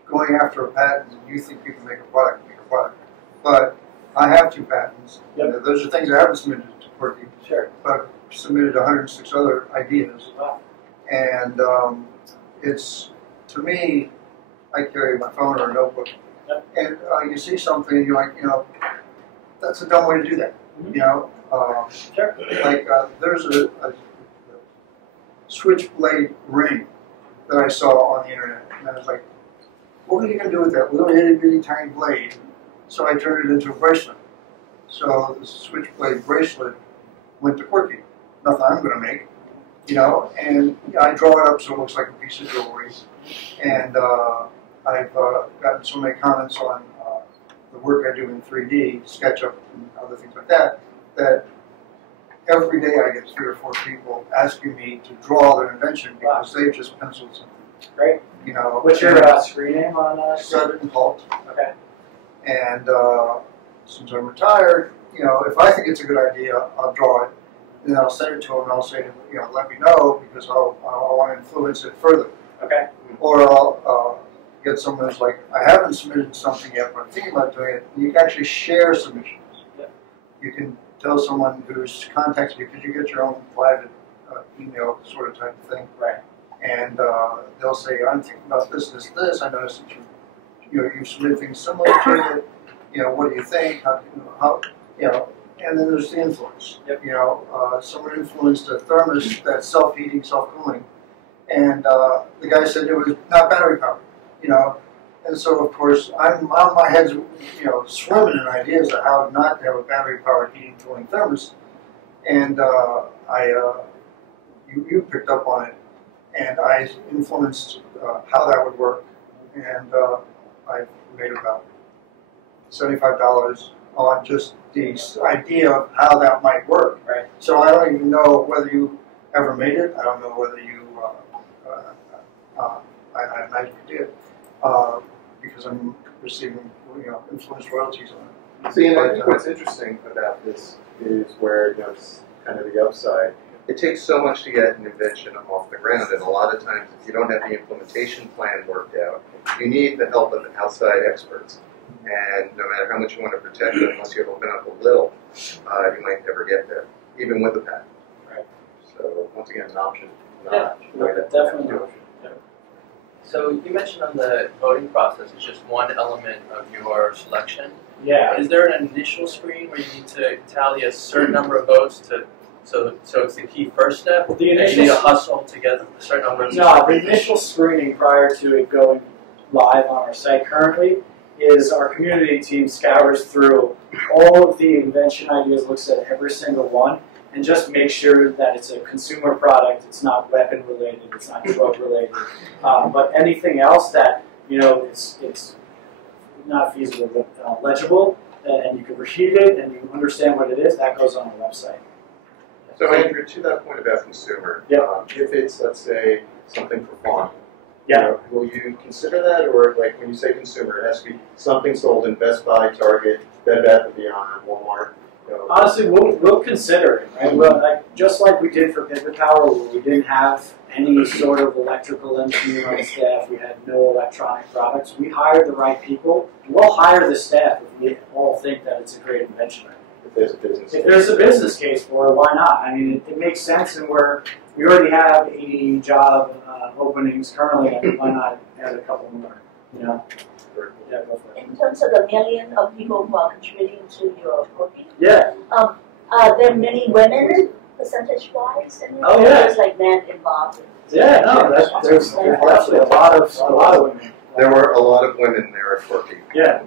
going after a patent and you think you can make a product, make a product. But I have 2 patents. Yep. Those are things I haven't submitted to Quirky. Sure. But I've submitted 106 other ideas. Wow. And it's, to me, I carry my phone or a notebook. Yep. And you see something and you're like, that's a dumb way to do that. Sure. Like there's a switchblade ring that I saw on the internet. And I was like, what are you going to do with that little itty bitty tiny blade? So I turned it into a bracelet. So the switchblade bracelet went to Quirky. Nothing I'm going to make, and I draw it up so it looks like a piece of jewelry. And I've gotten so many comments on the work I do in 3D, SketchUp and other things like that, that every day I get 3 or 4 people asking me to draw their invention because they've just penciled something. Great. What's your screen name on? Set it and halt. Okay. And since I'm retired, if I think it's a good idea, I'll draw it, and then I'll send it to them, and I'll say, let me know because I want to influence it further. Okay. Or I'll get someone who's like, I haven't submitted something yet, but I'm thinking about doing it. You can actually share submissions. Yeah. You can tell someone who's contacted you because you get your own private email sort of type of thing. Right. And they'll say, I'm thinking about this, this, this. I noticed that you've submitted things similar to it. What do you think? How and then there's the influence. Yep. Someone influenced a thermos that's self-heating, self-cooling, and the guy said it was not battery powered. And so of course my head's swimming in ideas of how not to have a battery powered heating, cooling thermos, and you picked up on it, and I influenced how that would work, and I made about $75 on just the idea of how that might work. Right. So I don't even know whether you ever made it. I don't know whether you. I imagine you did, because I'm receiving influence royalties on it. See, and I think what's interesting about this is where it's kind of the upside. It takes so much to get an invention off the ground, and a lot of times, if you don't have the implementation plan worked out, you need the help of outside experts. And no matter how much you want to protect it, unless you open up a little, you might never get there, even with a patent. Right. So once again, an option. Yeah, definitely an option. So you mentioned on the voting process, it's just one element of your selection. Yeah. Is there an initial screen where you need to tally a certain number of votes to, so it's the key first step? The and initial you need to hustle to get a certain number of No, the initial screening prior to it going live on our site currently is our community team scours through all of the invention ideas, looks at every single one, and just make sure that it's a consumer product, it's not weapon related, it's not drug related, but anything else that it's not feasible but legible, and you can read it and you understand what it is, that goes on our website. So Andrew, to that point about consumer, if it's, let's say, something for fun, will you consider that, or like when you say consumer, it has to be something sold in Best Buy, Target, Bed Bath & Beyond, Walmart? Honestly, we'll consider it, right? Well, just like we did for Pivot Power, where we didn't have any sort of electrical engineer on staff, we had no electronic products. We hired the right people. We'll hire the staff if we all think that it's a great invention. If there's a business If there's a business case for it, why not? I mean, it makes sense, and we already have 80 job openings currently, and why not add a couple more? Yeah, go for it. In terms of the million of people who are contributing to your Quirky, Yeah. are there many women percentage-wise in it? Oh, yeah. There's like men involved. Yeah, no, there's definitely a lot of women. There were a lot of women there at Quirky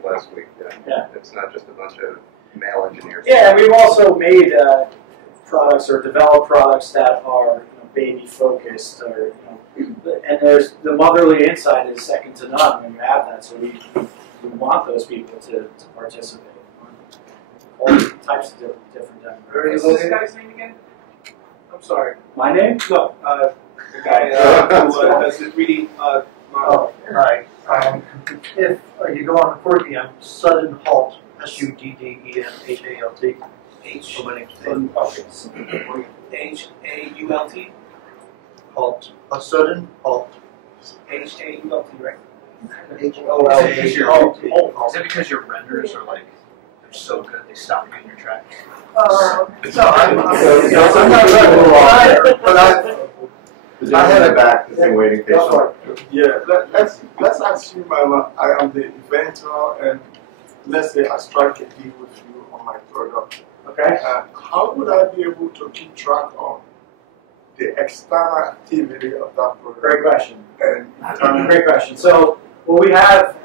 last week. Yeah. It's not just a bunch of male engineers. Yeah, and we've also made products or developed products that are baby focused, or and there's the motherly insight is second to none when you have that. So we want those people to participate. All types of different demographics. Where is this guy's name again? I'm sorry. My name? No, the guy who does it really. Hi. If you go on Quirky, I'm Sudden Halt, SUDDENHALT. H-A-U-L-T? Halt. A sudden halt. H-A-U-L-T, right? H-O-L-T. Is it because your renders are like, they're so good, they stop you in your tracks? No, I'm not sure, but I had it back. It's been waiting patiently. Yeah, let's assume I am the inventor, and let's say I strike a deal with you on my product. Okay. How would I be able to keep track of the external activity of that product? Great question. And Great question. So what we have,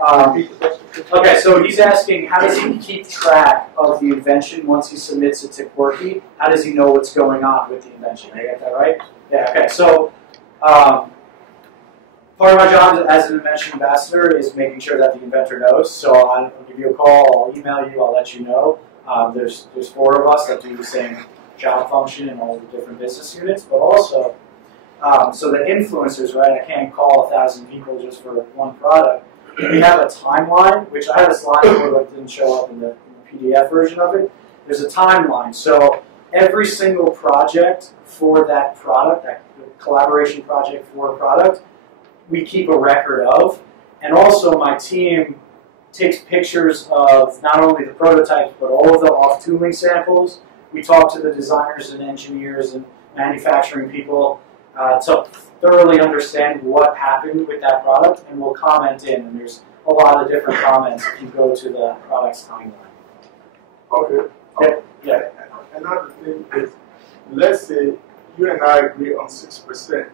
okay, so he's asking, how does he keep track of the invention once he submits it to Quirky? How does he know what's going on with the invention? I get that right? Yeah, okay. So part of my job as an invention ambassador is making sure that the inventor knows. So I'll give you a call, I'll email you, I'll let you know. There's 4 of us that do the same job function in all the different business units, but also, so the influencers, right? I can't call 1,000 people just for one product. We have a timeline, which I had a slide for, but it didn't show up in the PDF version of it. There's a timeline. So every single project for that product, that collaboration project for a product, we keep a record of. And also my team takes pictures of not only the prototypes, but all of the off-tooling samples. We talk to the designers and engineers and manufacturing people to thoroughly understand what happened with that product, and we'll comment in. And there's a lot of different comments if you go to the product's timeline. Okay. Yeah. Another thing is, let's say you and I agree on 6%.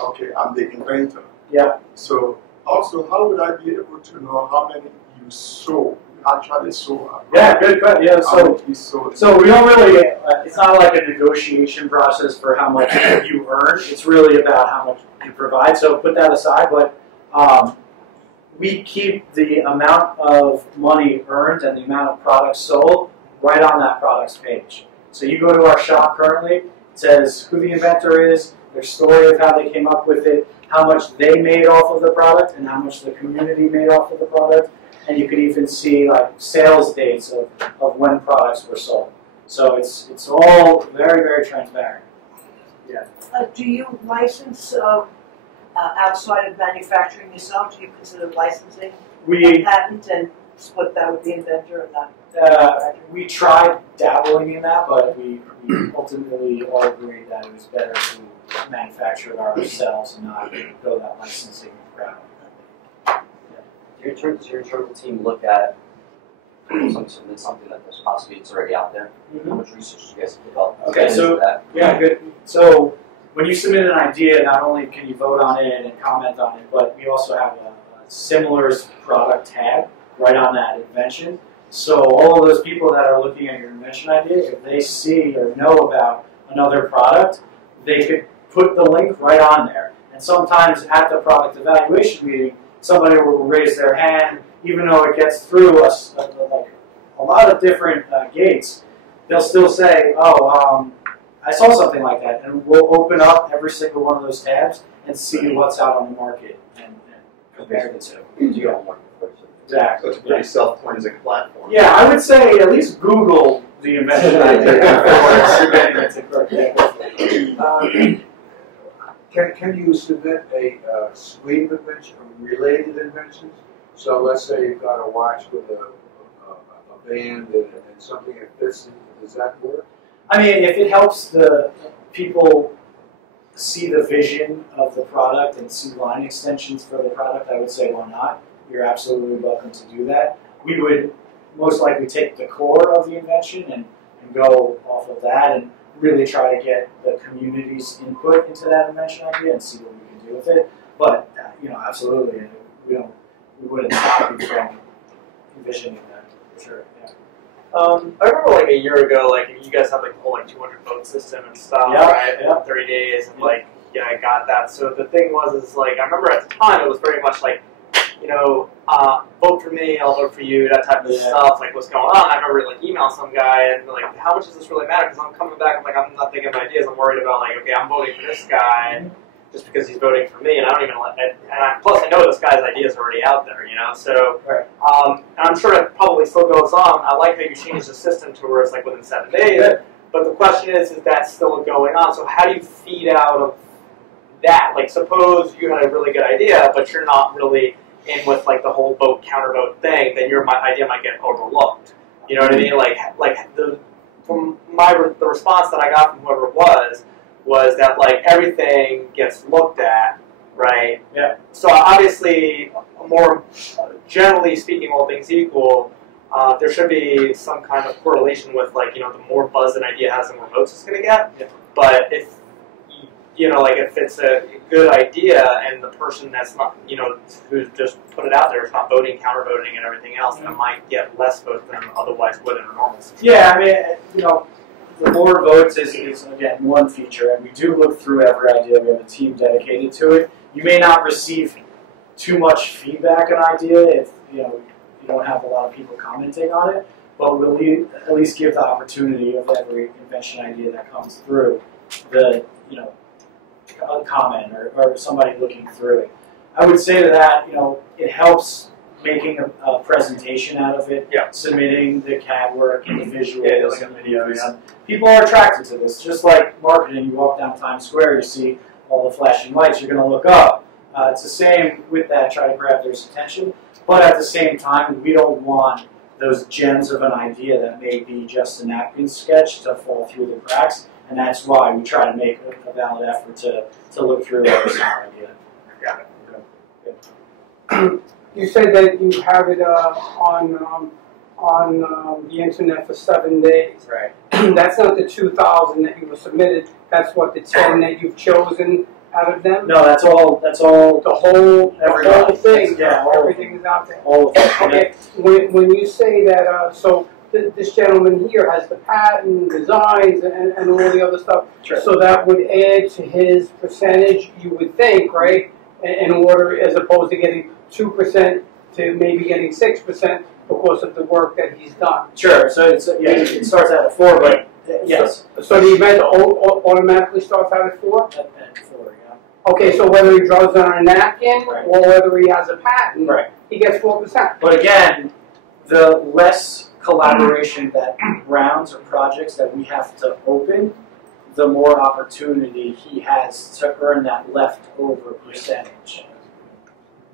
Okay, I'm the inventor. Yeah. So also, how would I be able to know how many you sold, actually sold? Yeah, good question. Yeah, so we don't really, it's not like a negotiation process for how much you earn. It's really about how much you provide. So put that aside, but we keep the amount of money earned and the amount of products sold right on that product's page. So you go to our shop currently, it says who the inventor is, their story of how they came up with it, how much they made off of the product, and how much the community made off of the product. And you can even see like sales dates of when products were sold. So it's all very, very transparent. Yeah. Do you license outside of manufacturing yourself? Do you consider licensing a patent and split that with the inventor and not? We tried dabbling in that, but we ultimately all agreed that it was better to manufacture it ourselves and not go that licensing route. Does your internal team look at something that there's possibly it's already out there? How much research do you guys develop? Okay, so yeah, good. So when you submit an idea, not only can you vote on it and comment on it, but we also have a similar product tag right on that invention. So all of those people that are looking at your invention idea, if they see or know about another product, they could put the link right on there. And sometimes at the product evaluation meeting, somebody will raise their hand, even though it gets through us like a lot of different gates. They'll still say, "Oh, I saw something like that," and we'll open up every single one of those tabs and see what's out on the market and compare the two. Exactly. So it's a pretty self-cleansing platform. Yeah, I would say at least Google the invention idea before submitting it to Can you submit a suite of invention, related inventions? So let's say you've got a watch with a band and something that fits in. Does that work? I mean, if it helps the people see the vision of the product and see line extensions for the product, I would say why not? You're absolutely welcome to do that. We would most likely take the core of the invention and go off of that and really try to get the community's input into that invention idea and see what we can do with it. But absolutely, we wouldn't stop you from envisioning that for sure. Yeah. I remember like a year ago, like you guys had like the whole like 200 vote system and stuff, right? In 30 days, and like I got that. So the thing is like I remember at the time it was very much like, vote for me, I'll vote for you, that type of stuff, like what's going on. I remember like emailing some guy and like, how much does this really matter? Because I'm coming back, I'm like, I'm not thinking of ideas, I'm worried about like, okay, I'm voting for this guy just because he's voting for me, and I don't even let it, plus I know this guy's idea is already out there, so, and I'm sure it probably still goes on. I like how you changed the system to where it's like within 7 days, but the question is that still going on? So how do you feed out of that? Like suppose you had a really good idea, but you're not really in with like the whole vote counter vote thing, then your idea might get overlooked. You know what I mean? The response that I got from whoever it was that like everything gets looked at, right? Yeah. So obviously, more generally speaking, all things equal, there should be some kind of correlation with like the more buzz an idea has, the more votes it's going to get. Yeah. But if if it's a good idea and the person that's not, who just put it out there is not voting, counter voting, and everything else, then it might get less votes than otherwise would in a normal system. Yeah, I mean, the more votes is again one feature, and we do look through every idea. We have a team dedicated to it. You may not receive too much feedback on an idea if you don't have a lot of people commenting on it, but we'll at least give the opportunity of every invention idea that comes through the a comment or somebody looking through it. I would say to that, it helps making a presentation out of it, submitting the CAD work and the visuals, like a video. Yeah. People are attracted to this. Just like marketing, you walk down Times Square, you see all the flashing lights, you're going to look up. It's the same with that, try to grab their attention. But at the same time, we don't want those gems of an idea that may be just a napkin sketch to fall through the cracks. And that's why we try to make a valid effort to look through every single idea. Got it. Okay. You said that you have it on the internet for 7 days. Right. That's not the 2,000 that you were submitted. That's what the 10 that you've chosen out of them. No, that's all. The whole thing. Yeah, everything is out there. All of it. Okay. When you say that, so this gentleman here has the patent, designs, and all the other stuff. Sure. So that would add to his percentage, you would think, right? In order, as opposed to getting 2% to maybe getting 6% because of the work that he's done. Sure. So it starts out at 4, but yes. So the event automatically starts out at 4? At 4, yeah. Okay, so whether he draws it on a napkin or whether he has a patent, he gets 4%. But again, the less collaboration that rounds or projects that we have to open, the more opportunity he has to earn that leftover percentage.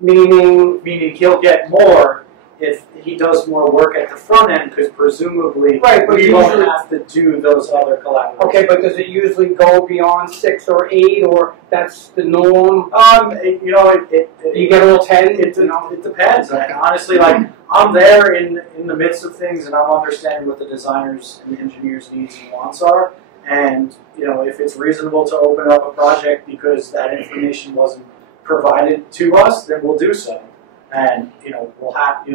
Meaning he'll get more if he does more work at the front end, because presumably Right, but we won't usually- have to do those other collaborations. Okay, but does it usually go beyond 6 or 8, or that's the norm? You know, You get all 10? It depends. Honestly, like, I'm there in the midst of things, and I'm understanding what the designers and the engineers' needs and wants are. And you know, if it's reasonable to open up a project because that information wasn't provided to us, then we'll do so. And you know, we'll have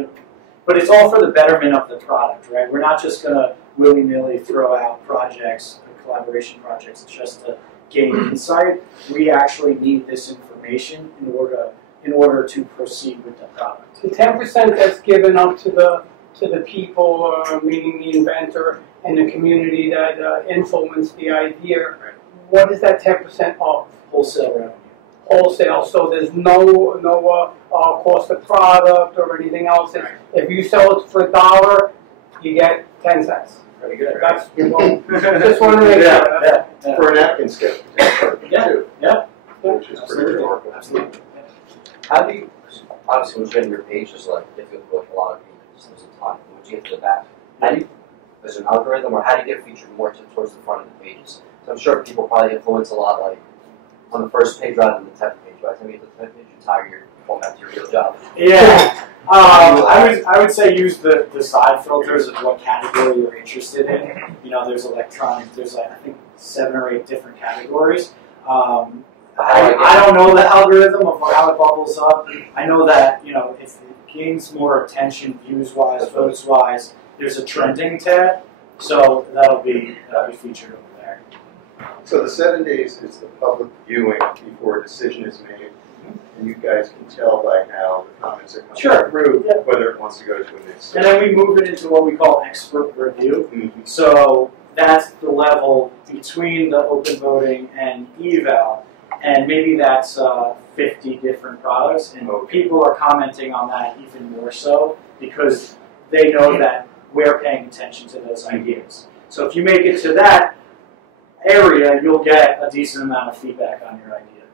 but it's all for the betterment of the product, right? We're not just gonna willy-nilly throw out projects, collaboration projects, just to gain insight. We actually need this information in order to proceed with the product. The 10% that's given up to the people, meaning the inventor and the community that influence the idea, what is that 10% of? Wholesale revenue. Wholesale, so there's no cost of product or anything else. If you sell it for $1, you get 10 cents. Very good. That's just want to make sure. For a napkin sketch, which is pretty remarkable. Absolutely. How do you, obviously when you get your pages, like if you look a lot of pages, there's a ton. Once you get to the back, how do you, there's an algorithm, or how do you get featured more towards the front of the pages? So I'm sure people probably influence a lot, like on the first page rather than the 10th page. By the time you get to the 10th page, you're tired, you're going back to your real job. Yeah. I would say use the side filters of what category you're interested in. You know, there's electronics, there's like, I think 7 or 8 different categories. I don't know the algorithm of how it bubbles up. I know that, you know, if it gains more attention views-wise, votes-wise, there's a trending tab, so that'll be featured over there. So the 7 days is the public viewing before a decision is made, and you guys can tell by how the comments are coming through whether it wants to go to a next step. And then we move it into what we call expert review. So that's the level between the open voting and eval, and maybe that's 50 different products, and people are commenting on that even more so because they know that we're paying attention to those ideas. So if you make it to that area, you'll get a decent amount of feedback on your idea.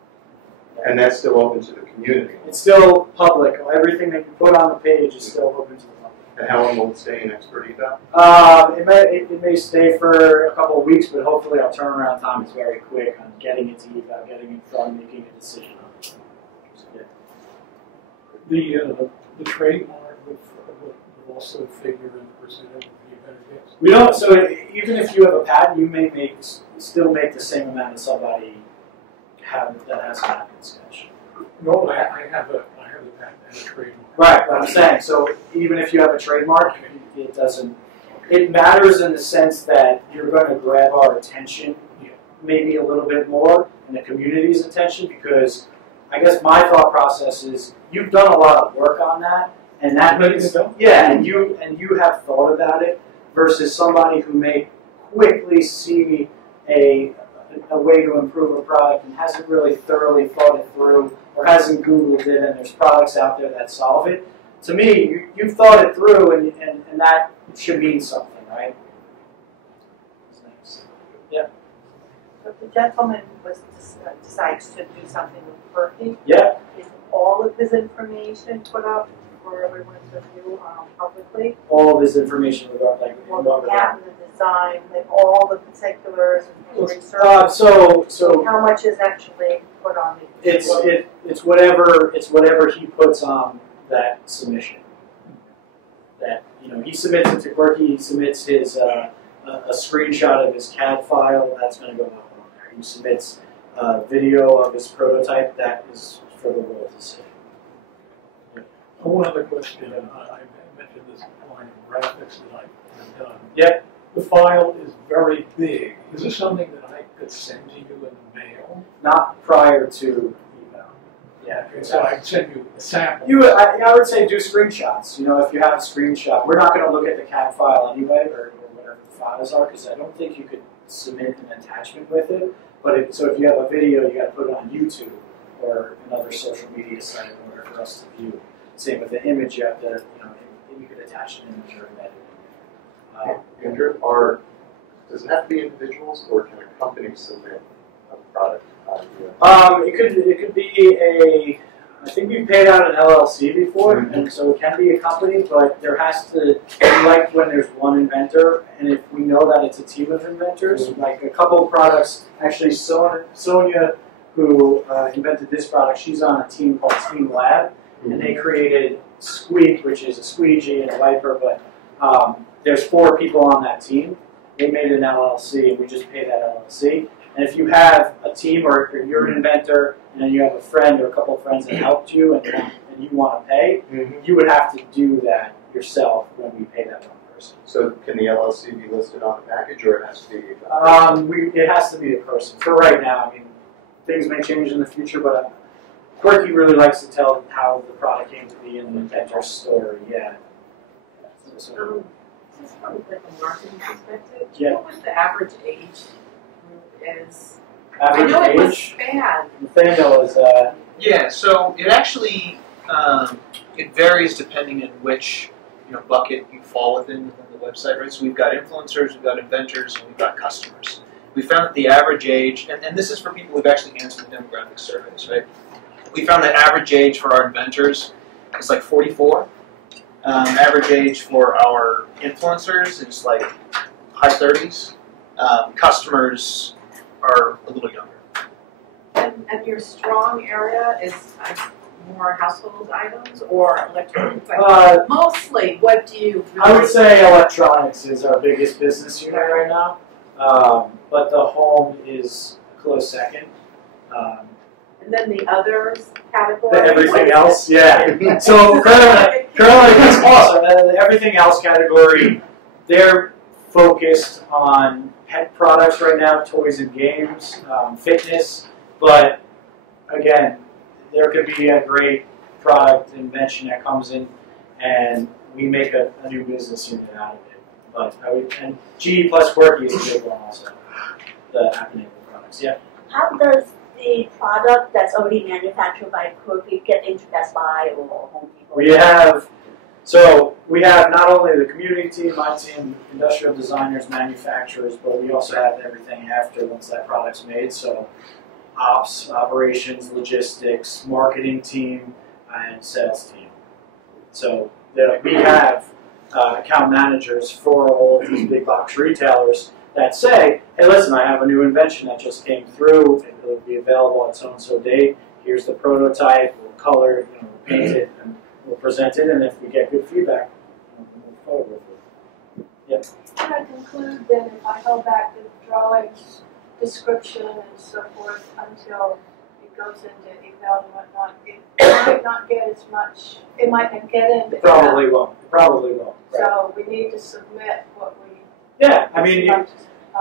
And that's still open to the community. It's still public. Everything that you put on the page is still open to the public. And how long will it stay in expert eval? It may stay for a couple of weeks, but hopefully our turnaround time is very quick on getting it to eval, getting it from, making a decision on it. So, yeah. The trademark will also figure in the percentage of the inventor gets. We don't. So even if you have a patent, you may still make the same amount as somebody that has a patent sketch. No, I have a patent and a trademark. Right. What I'm saying. So even if you have a trademark, it doesn't. It matters in the sense that you're going to grab our attention, maybe a little bit more, and the community's attention, because I guess my thought process is you've done a lot of work on that, and that means and you have thought about it versus somebody who may quickly see a way to improve a product and hasn't really thoroughly thought it through or hasn't Googled it, and there's products out there that solve it. To me, you've thought it through, and that should mean something, right? Yeah. So the gentleman decides to do something with Quirky. Yeah. Is all of his information put up for everyone to view publicly? All of his information about Well, the patent, the design, like all the particulars and research. So how much is actually put on the? It's whatever he puts on that submission. That he submits it to Quirky. He submits his a screenshot of his CAD file. That's going to go up on there. He submits a video of his prototype. That is for the world to see. One other question. I mentioned this line of graphics that I've done. Yep. The file is very big. Is this something that I could send to you in the mail? Not prior to email. Yeah. Okay, so I can send you a sample. I would say do screenshots. If you have a screenshot, we're not going to look at the CAD file anyway, or whatever the files are, because I don't think you could submit an attachment with it. But so if you have a video, you got to put it on YouTube or another social media site in order for us to view. Same with the image, you have to, you could attach an image or embed it. Andrew, does it have to be individuals, or can a company submit a product idea? It could be I think we've paid out an LLC before, and so it can be a company, but there has to be like when there's one inventor, and if we know that it's a team of inventors, like a couple of products, actually Sonia, who invented this product, she's on a team called Team Lab, and they created Squeak, which is a squeegee and a wiper, but there's 4 people on that team. They made an LLC, and we just pay that LLC. And if you have a team, or you're an inventor, and then you have a friend or a couple of friends that helped you, and you want to pay, you would have to do that yourself when we pay that one person. So can the LLC be listed on the package, or it has to be? It has to be a person. For right now, I mean, things may change in the future, but Quirky really likes to tell how the product came to be in the inventor's story. Yeah. Just from like a marketing perspective, do Yeah. you know what the average age group is? Average I know it was age? bad. Nathaniel is Yeah, so it actually it varies depending on which bucket you fall within the website, right? So we've got influencers, we've got inventors, and we've got customers. We found that the average age, and this is for people who've actually answered the demographic surveys, right? We found that average age for our inventors is like 44. Average age for our influencers is like high 30s. Customers are a little younger. And your strong area is more household items or electronics? Mostly, what do you really I would say electronics is our biggest business unit right now, but the home is a close second. And then the others category? Everything else, yeah. So currently, it's awesome. The everything else category, they're focused on pet products right now, toys and games, fitness. But again, there could be a great product invention that comes in, and we make a new business unit out of it. But and GE plus Quirky is a big one also. The app-enabled products, yeah. How does the product that's already manufactured by Quirky get into Best Buy or Home Depot? We have not only the community team, my team, industrial designers, manufacturers, but we also have everything after once that product's made. So ops, operations, logistics, marketing team, and sales team. So we have account managers for all of these big box retailers that say, hey, listen, I have a new invention that just came through, and it'll be available at so-and-so date. Here's the prototype, we'll color it, we'll paint it, and we'll present it, and if we get good feedback, we'll move forward with it. Yep. Can I conclude then if I held back the drawings, description, and so forth until it goes into eval and whatnot, it might not get as much, it might not get in. It probably won't. It probably won't. Right. So we need to submit what we. Yeah, I mean,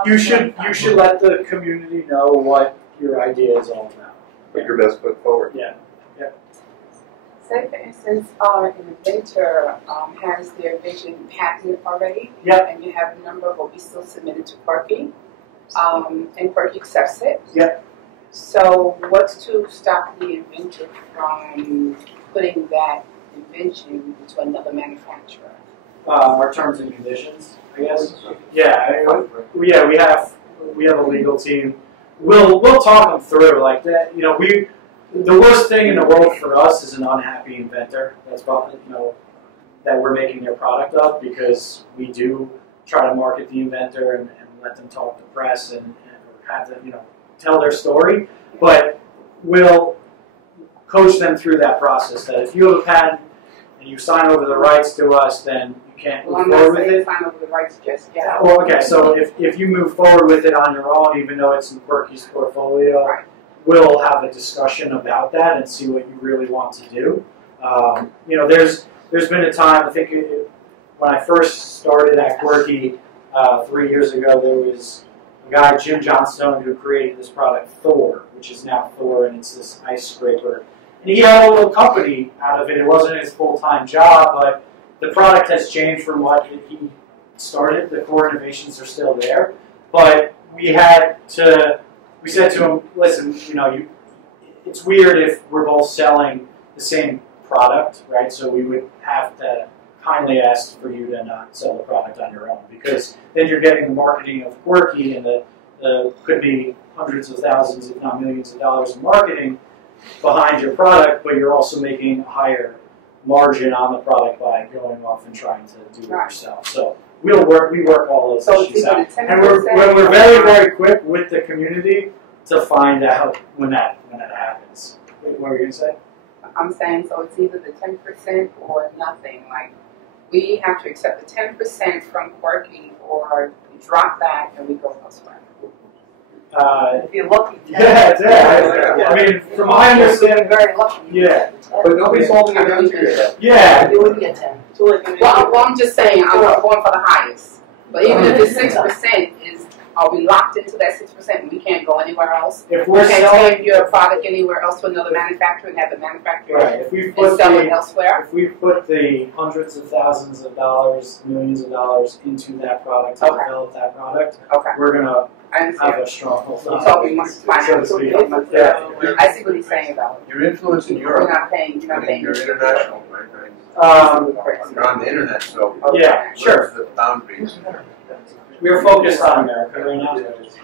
you should let the community know what your idea is all about. Put your best foot forward. Yeah. Yeah. Say, for instance, an inventor has their vision patented already, yep. And you have a number, but we still submit it to Quirky, and Quirky accepts it. Yep. So what's to stop the inventor from putting that invention to another manufacturer? Our terms and conditions, I guess. Yeah, we have a legal team. We'll talk them through like that. The worst thing in the world for us is an unhappy inventor. That's probably that we're making their product of, because we do try to market the inventor and let them talk to press and have them tell their story. But we'll coach them through that process. That if you have a patent and you sign over the rights to us, then you can't move forward with it. Sign over the rights just yet. Well, okay. So if you move forward with it on your own, even though it's in Quirky's portfolio, right, we'll have a discussion about that and see what you really want to do. There's been a time, I think when I first started at Quirky 3 years ago, there was a guy, Jim Johnstone, who created this product, Thor, which is now Thor, and it's this ice scraper. And he had a little company out of it. It wasn't his full-time job, but the product has changed from what he started. The core innovations are still there. But we said to him, listen, it's weird if we're both selling the same product, right? So we would have to kindly ask for you to not sell the product on your own, because then you're getting the marketing of Quirky, and the could be hundreds of thousands, if not millions of dollars in marketing, behind your product, but you're also making a higher margin on the product by going off and trying to do it yourself. So we work all those issues out. And we're very, very quick with the community to find out when that happens. What were you going to say? I'm saying, so it's either the 10% or nothing. Like, we have to accept the 10% from Quirky or we drop that and we go elsewhere. If you're lucky. Yeah. I mean, from my understanding, very lucky. Yeah. But nobody's holding it down to you. Yeah. You wouldn't get 10. Well, I'm just saying, I'm going for the highest. But even if it's 6%, are we locked into that 6% and we can't go anywhere else? If we're we can't selling take your product anywhere else to another manufacturer and have the manufacturer and sell it elsewhere? If we put the hundreds of thousands of dollars, millions of dollars into that product to develop that product, we're going to have a strong hold on. So we must find out. I see what he's saying about it. You're influencing Europe. You're not paying. You're international, right? You're on the internet, so yeah, sure. The boundaries. We're focused on America right now.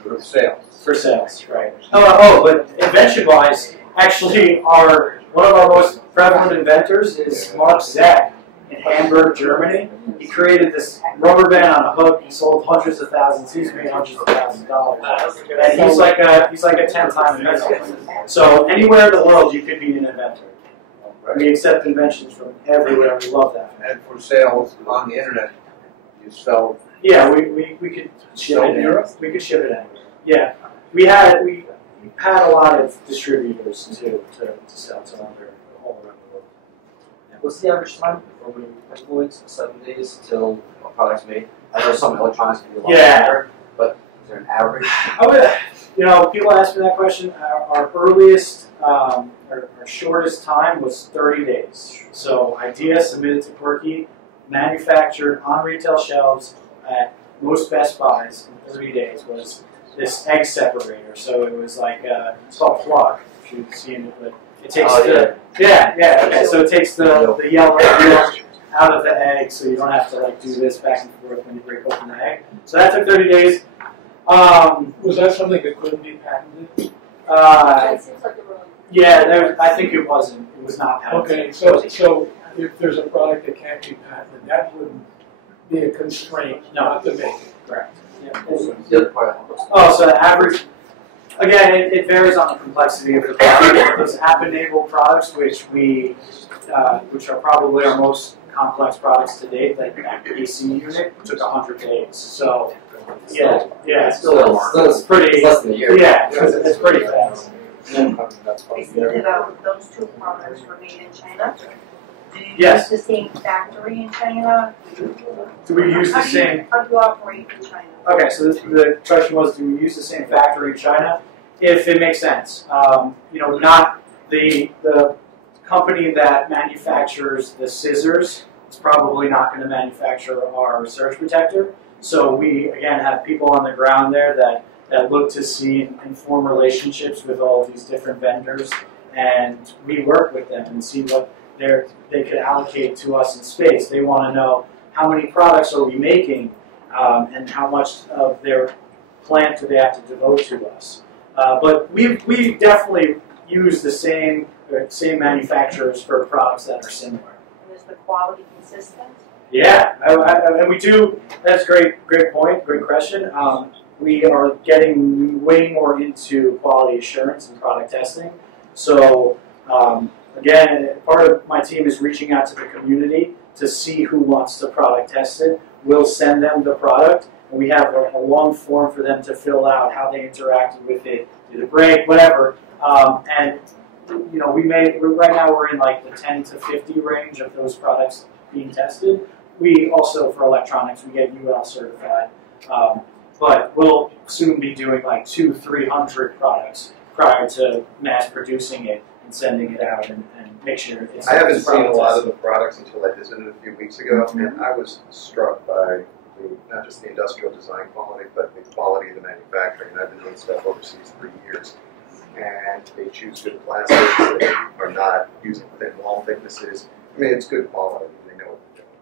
For sales. For sales, right. But invention-wise, actually, one of our most prevalent inventors is Mark Zek in Hamburg, Germany. He created this rubber band on a hook. He sold hundreds of thousands. He's made hundreds of thousands of dollars. And he's like a 10-time inventor. So anywhere in the world, you could be an inventor. We accept inventions from everywhere. We love that. And for sales on the internet, you sell. Yeah, we could ship it anywhere. We could ship it anywhere. Yeah, we had a lot of distributors to sell to all around the world. What's the average time from when you influence 7 days till a product's made? I know some electronics can be a lot longer, but is there an average? People ask me that question. Our earliest, our shortest time was 30 days. So idea submitted to Quirky, manufactured on retail shelves at most Best Buys in 30 days was this egg separator. So it was like, it's called plug, if you've seen it, but it takes okay, so it takes the yellow out of the egg, so you don't have to do this back and forth when you break open the egg. So that took 30 days. Was that something that couldn't be patented? I think it wasn't. It was not patented. Okay, so if there's a product that can't be patented, that wouldn't be a constraint not to make it. Correct. Yeah. So the average, again, it varies on the complexity of the product. Those app-enabled products, which are probably our most complex products to date, like the AC unit, took 100 days. So, it's pretty. Less than a year. Yeah, it's pretty fast. Those two products were made in China. Do you Yes. use the same factory in China? Do we use the same? How do you operate in China? Okay, so the question was, do we use the same factory in China? If it makes sense. Not the company that manufactures the scissors is probably not going to manufacture our surge protector. So we, again, have people on the ground there that look to see and form relationships with all of these different vendors, and we work with them and see what they could allocate to us in space. They want to know how many products are we making and how much of their plant do they have to devote to us. But we definitely use the same manufacturers for products that are similar. And is the quality consistent? Yeah, and we do. That's great point. Great question. We are getting way more into quality assurance and product testing. So again, part of my team is reaching out to the community to see who wants the product tested. We'll send them the product, and we have a long form for them to fill out how they interacted with it, do the break, whatever. And right now we're in like the 10 to 50 range of those products being tested. We also, for electronics, we get UL certified. But we'll soon be doing like 200-300 products prior to mass producing it and sending it out and make sure it's. I haven't seen a lot of the products until I visited a few weeks ago, and I was struck by not just the industrial design quality, but the quality of the manufacturing. I've been doing stuff overseas for years, and they choose good plastics. They are not using thin wall thicknesses. I mean, it's good quality. They know what they're doing.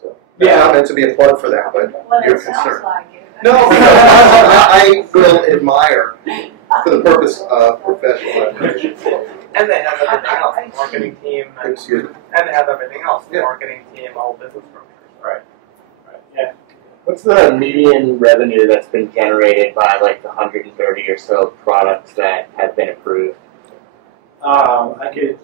So that's not meant to be a plug for them, but you're concerned. No, I will admire for the purpose of professional admiration. And they have everything else, the marketing team, and they have everything else, the marketing team, all business structures. Right. Yeah. What's the median revenue that's been generated by like the 130 or so products that have been approved? I could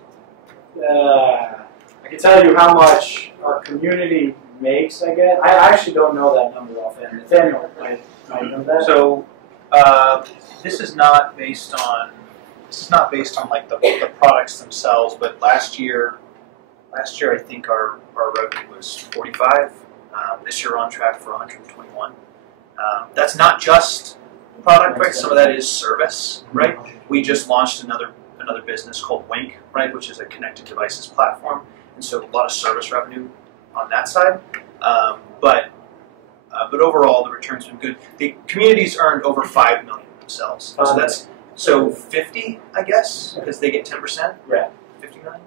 tell you how much our community makes, I guess. I actually don't know that number offhand. Nathaniel might know that. So this is not based on like the products themselves, but last year I think our revenue was 45. This year we're on track for 121. That's not just product, right? Some of that is service, right? We just launched another business called Wink, right, which is a connected devices platform, and so a lot of service revenue on that side. But overall, the return's been good. The community's earned over $5 million themselves, so that's 50, I guess, because they get 10%. Yeah. 50 million.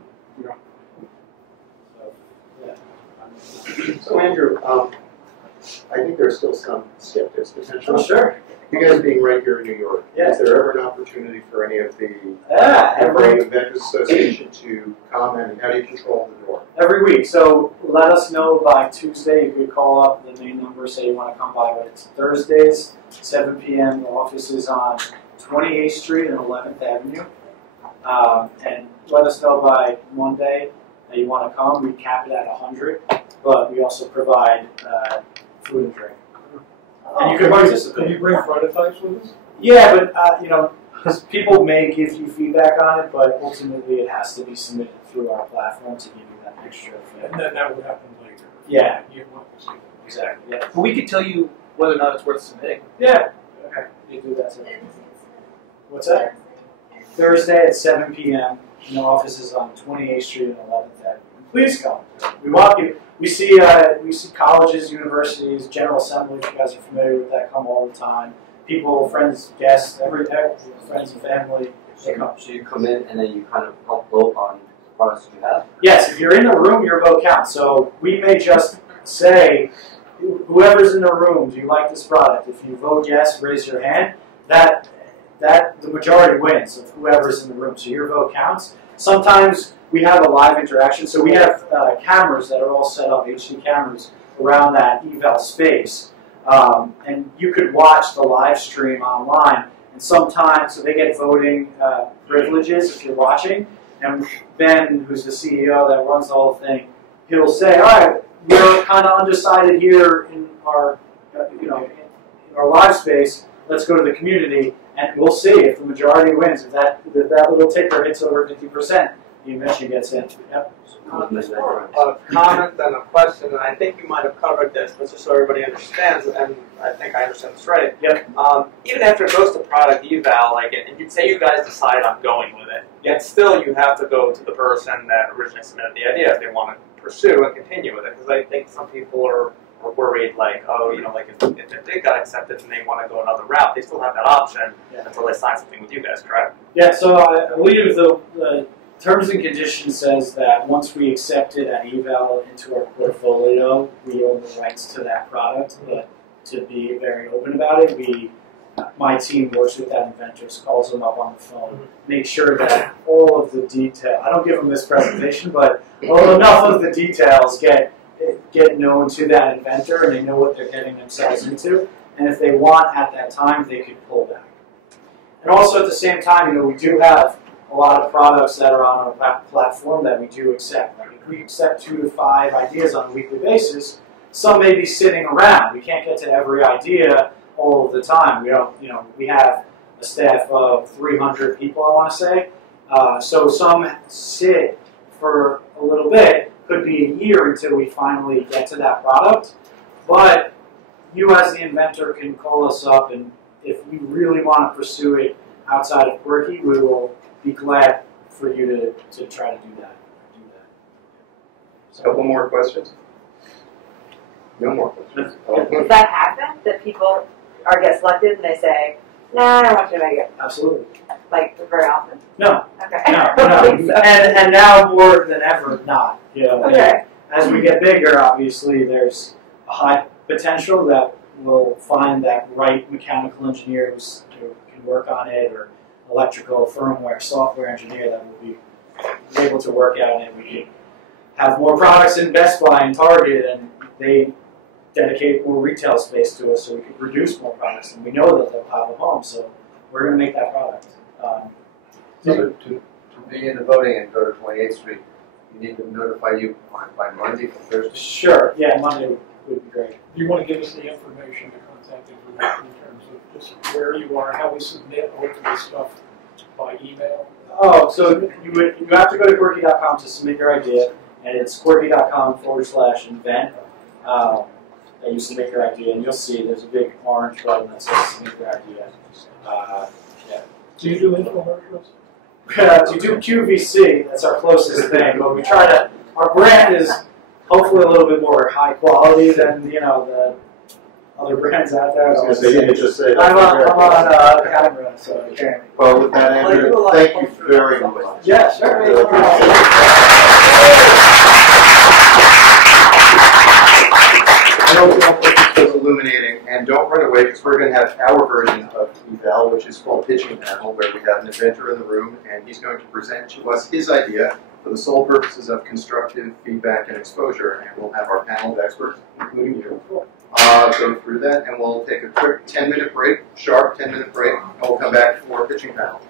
Yeah. So Andrew, I think there's still some skeptics potentially. Oh, sure. You guys being right here in New York, is there ever an opportunity for any of the Inventors Association to comment, and how do you control the door? Every week. So let us know by Tuesday. You could call up the main number, say you want to come by. But it's Thursdays, 7 p.m. The office is on 28th Street and 11th Avenue. And let us know by Monday that you want to come. We cap it at 100, but we also provide food and drink. And you can participate. Can you bring prototypes with us? Yeah, but you know, people may give you feedback on it, but ultimately it has to be submitted through our platform to give you that extra feedback. And then that would happen later. Yeah. You want to see it. Exactly. Yeah. But we could tell you whether or not it's worth submitting. Yeah. Okay. You do that too. What's that? Thursday at 7 p.m. And the office is on 28th Street and 11th Avenue. Please come. We want you. We see colleges, universities, General Assembly, if you guys are familiar with that, come all the time. People, friends, guests, friends and family, they come. So you come in and then you kind of help vote on the products that you have? Yes, if you're in the room, your vote counts. So we may just say, whoever's in the room, do you like this product? If you vote yes, raise your hand. That the majority wins of whoever's in the room. So your vote counts. Sometimes we have a live interaction. So we have cameras that are all set up, HD cameras, around that eval space. And you could watch the live stream online. And sometimes, so they get voting privileges if you're watching. And Ben, who's the CEO that runs the whole thing, he'll say, all right, we're kind of undecided here in our, in our live space. Let's go to the community, and we'll see if the majority wins. If that little ticker hits over 50%, the invention gets in. Yep. A comment and a question, and I think you might have covered this, but just so everybody understands, and I think I understand this right. Yep. Even after it goes to product eval, like, and you'd say you guys decide I'm going with it, yet still you have to go to the person that originally submitted the idea if they want to pursue and continue with it. Because I think some people are worried, like, oh, like if they got accepted and they want to go another route, they still have that option until they sign something with you guys, correct? Yeah. So I believe the terms and conditions says that once we accept it at eval into our portfolio, we own the rights to that product. But to be very open about it, my team works with that Inventors, calls them up on the phone, make sure that all of the detail, I don't give them this presentation, but enough of the details get known to that inventor and they know what they're getting themselves into. And if they want at that time, they could pull back. And also at the same time, we do have a lot of products that are on our platform that we do accept. Like if we accept 2 to 5 ideas on a weekly basis, some may be sitting around. We can't get to every idea all of the time. We don't, we have a staff of 300 people, I want to say. So some sit for a little bit. Could be a year until we finally get to that product. But you as the inventor can call us up, and if you really want to pursue it outside of Quirky, we will be glad for you to try to do that. A couple more questions? No more questions. Does that happen, that people get selected and they say, nah, I don't want you to make it? Absolutely. Like, very often? No. Okay. No. And now more than ever, not. Okay. As we get bigger, obviously, there's a high potential that we'll find that right mechanical engineer who can work on it, or electrical, firmware, software engineer that will be able to work out, and we can have more products in Best Buy and Target, and they dedicate more retail space to us so we can produce more products, and we know that they'll have a home, so we're going to make that product. So to be in the voting and go to 28th Street, you need to notify you by Monday for Thursday? Sure, yeah, Monday would be great. Do you want to give us the information, the contact information in terms of just where you are, how we submit all of this stuff by email? Oh, so you have to go to quirky.com to submit your idea, and it's quirky.com/invent. That you submit your idea, and you'll see there's a big orange button that says submit your idea. Yeah. Do you do infomercials? We do QVC, that's our closest thing, but we try to, our brand is hopefully a little bit more high quality than, you know, the other brands out there. I was gonna say, you just say that. I'm on camera, so I can't. Well, with that, Andrew, thank you very much. Yeah, sure. I hope this was illuminating, and don't run away because we're going to have our version of eval, which is called pitching panel, where we have an inventor in the room, and he's going to present to us his idea for the sole purposes of constructive feedback and exposure, and we'll have our panel of experts, including you, go through that, and we'll take a quick 10-minute break, sharp 10-minute break, and we'll come back for pitching panel.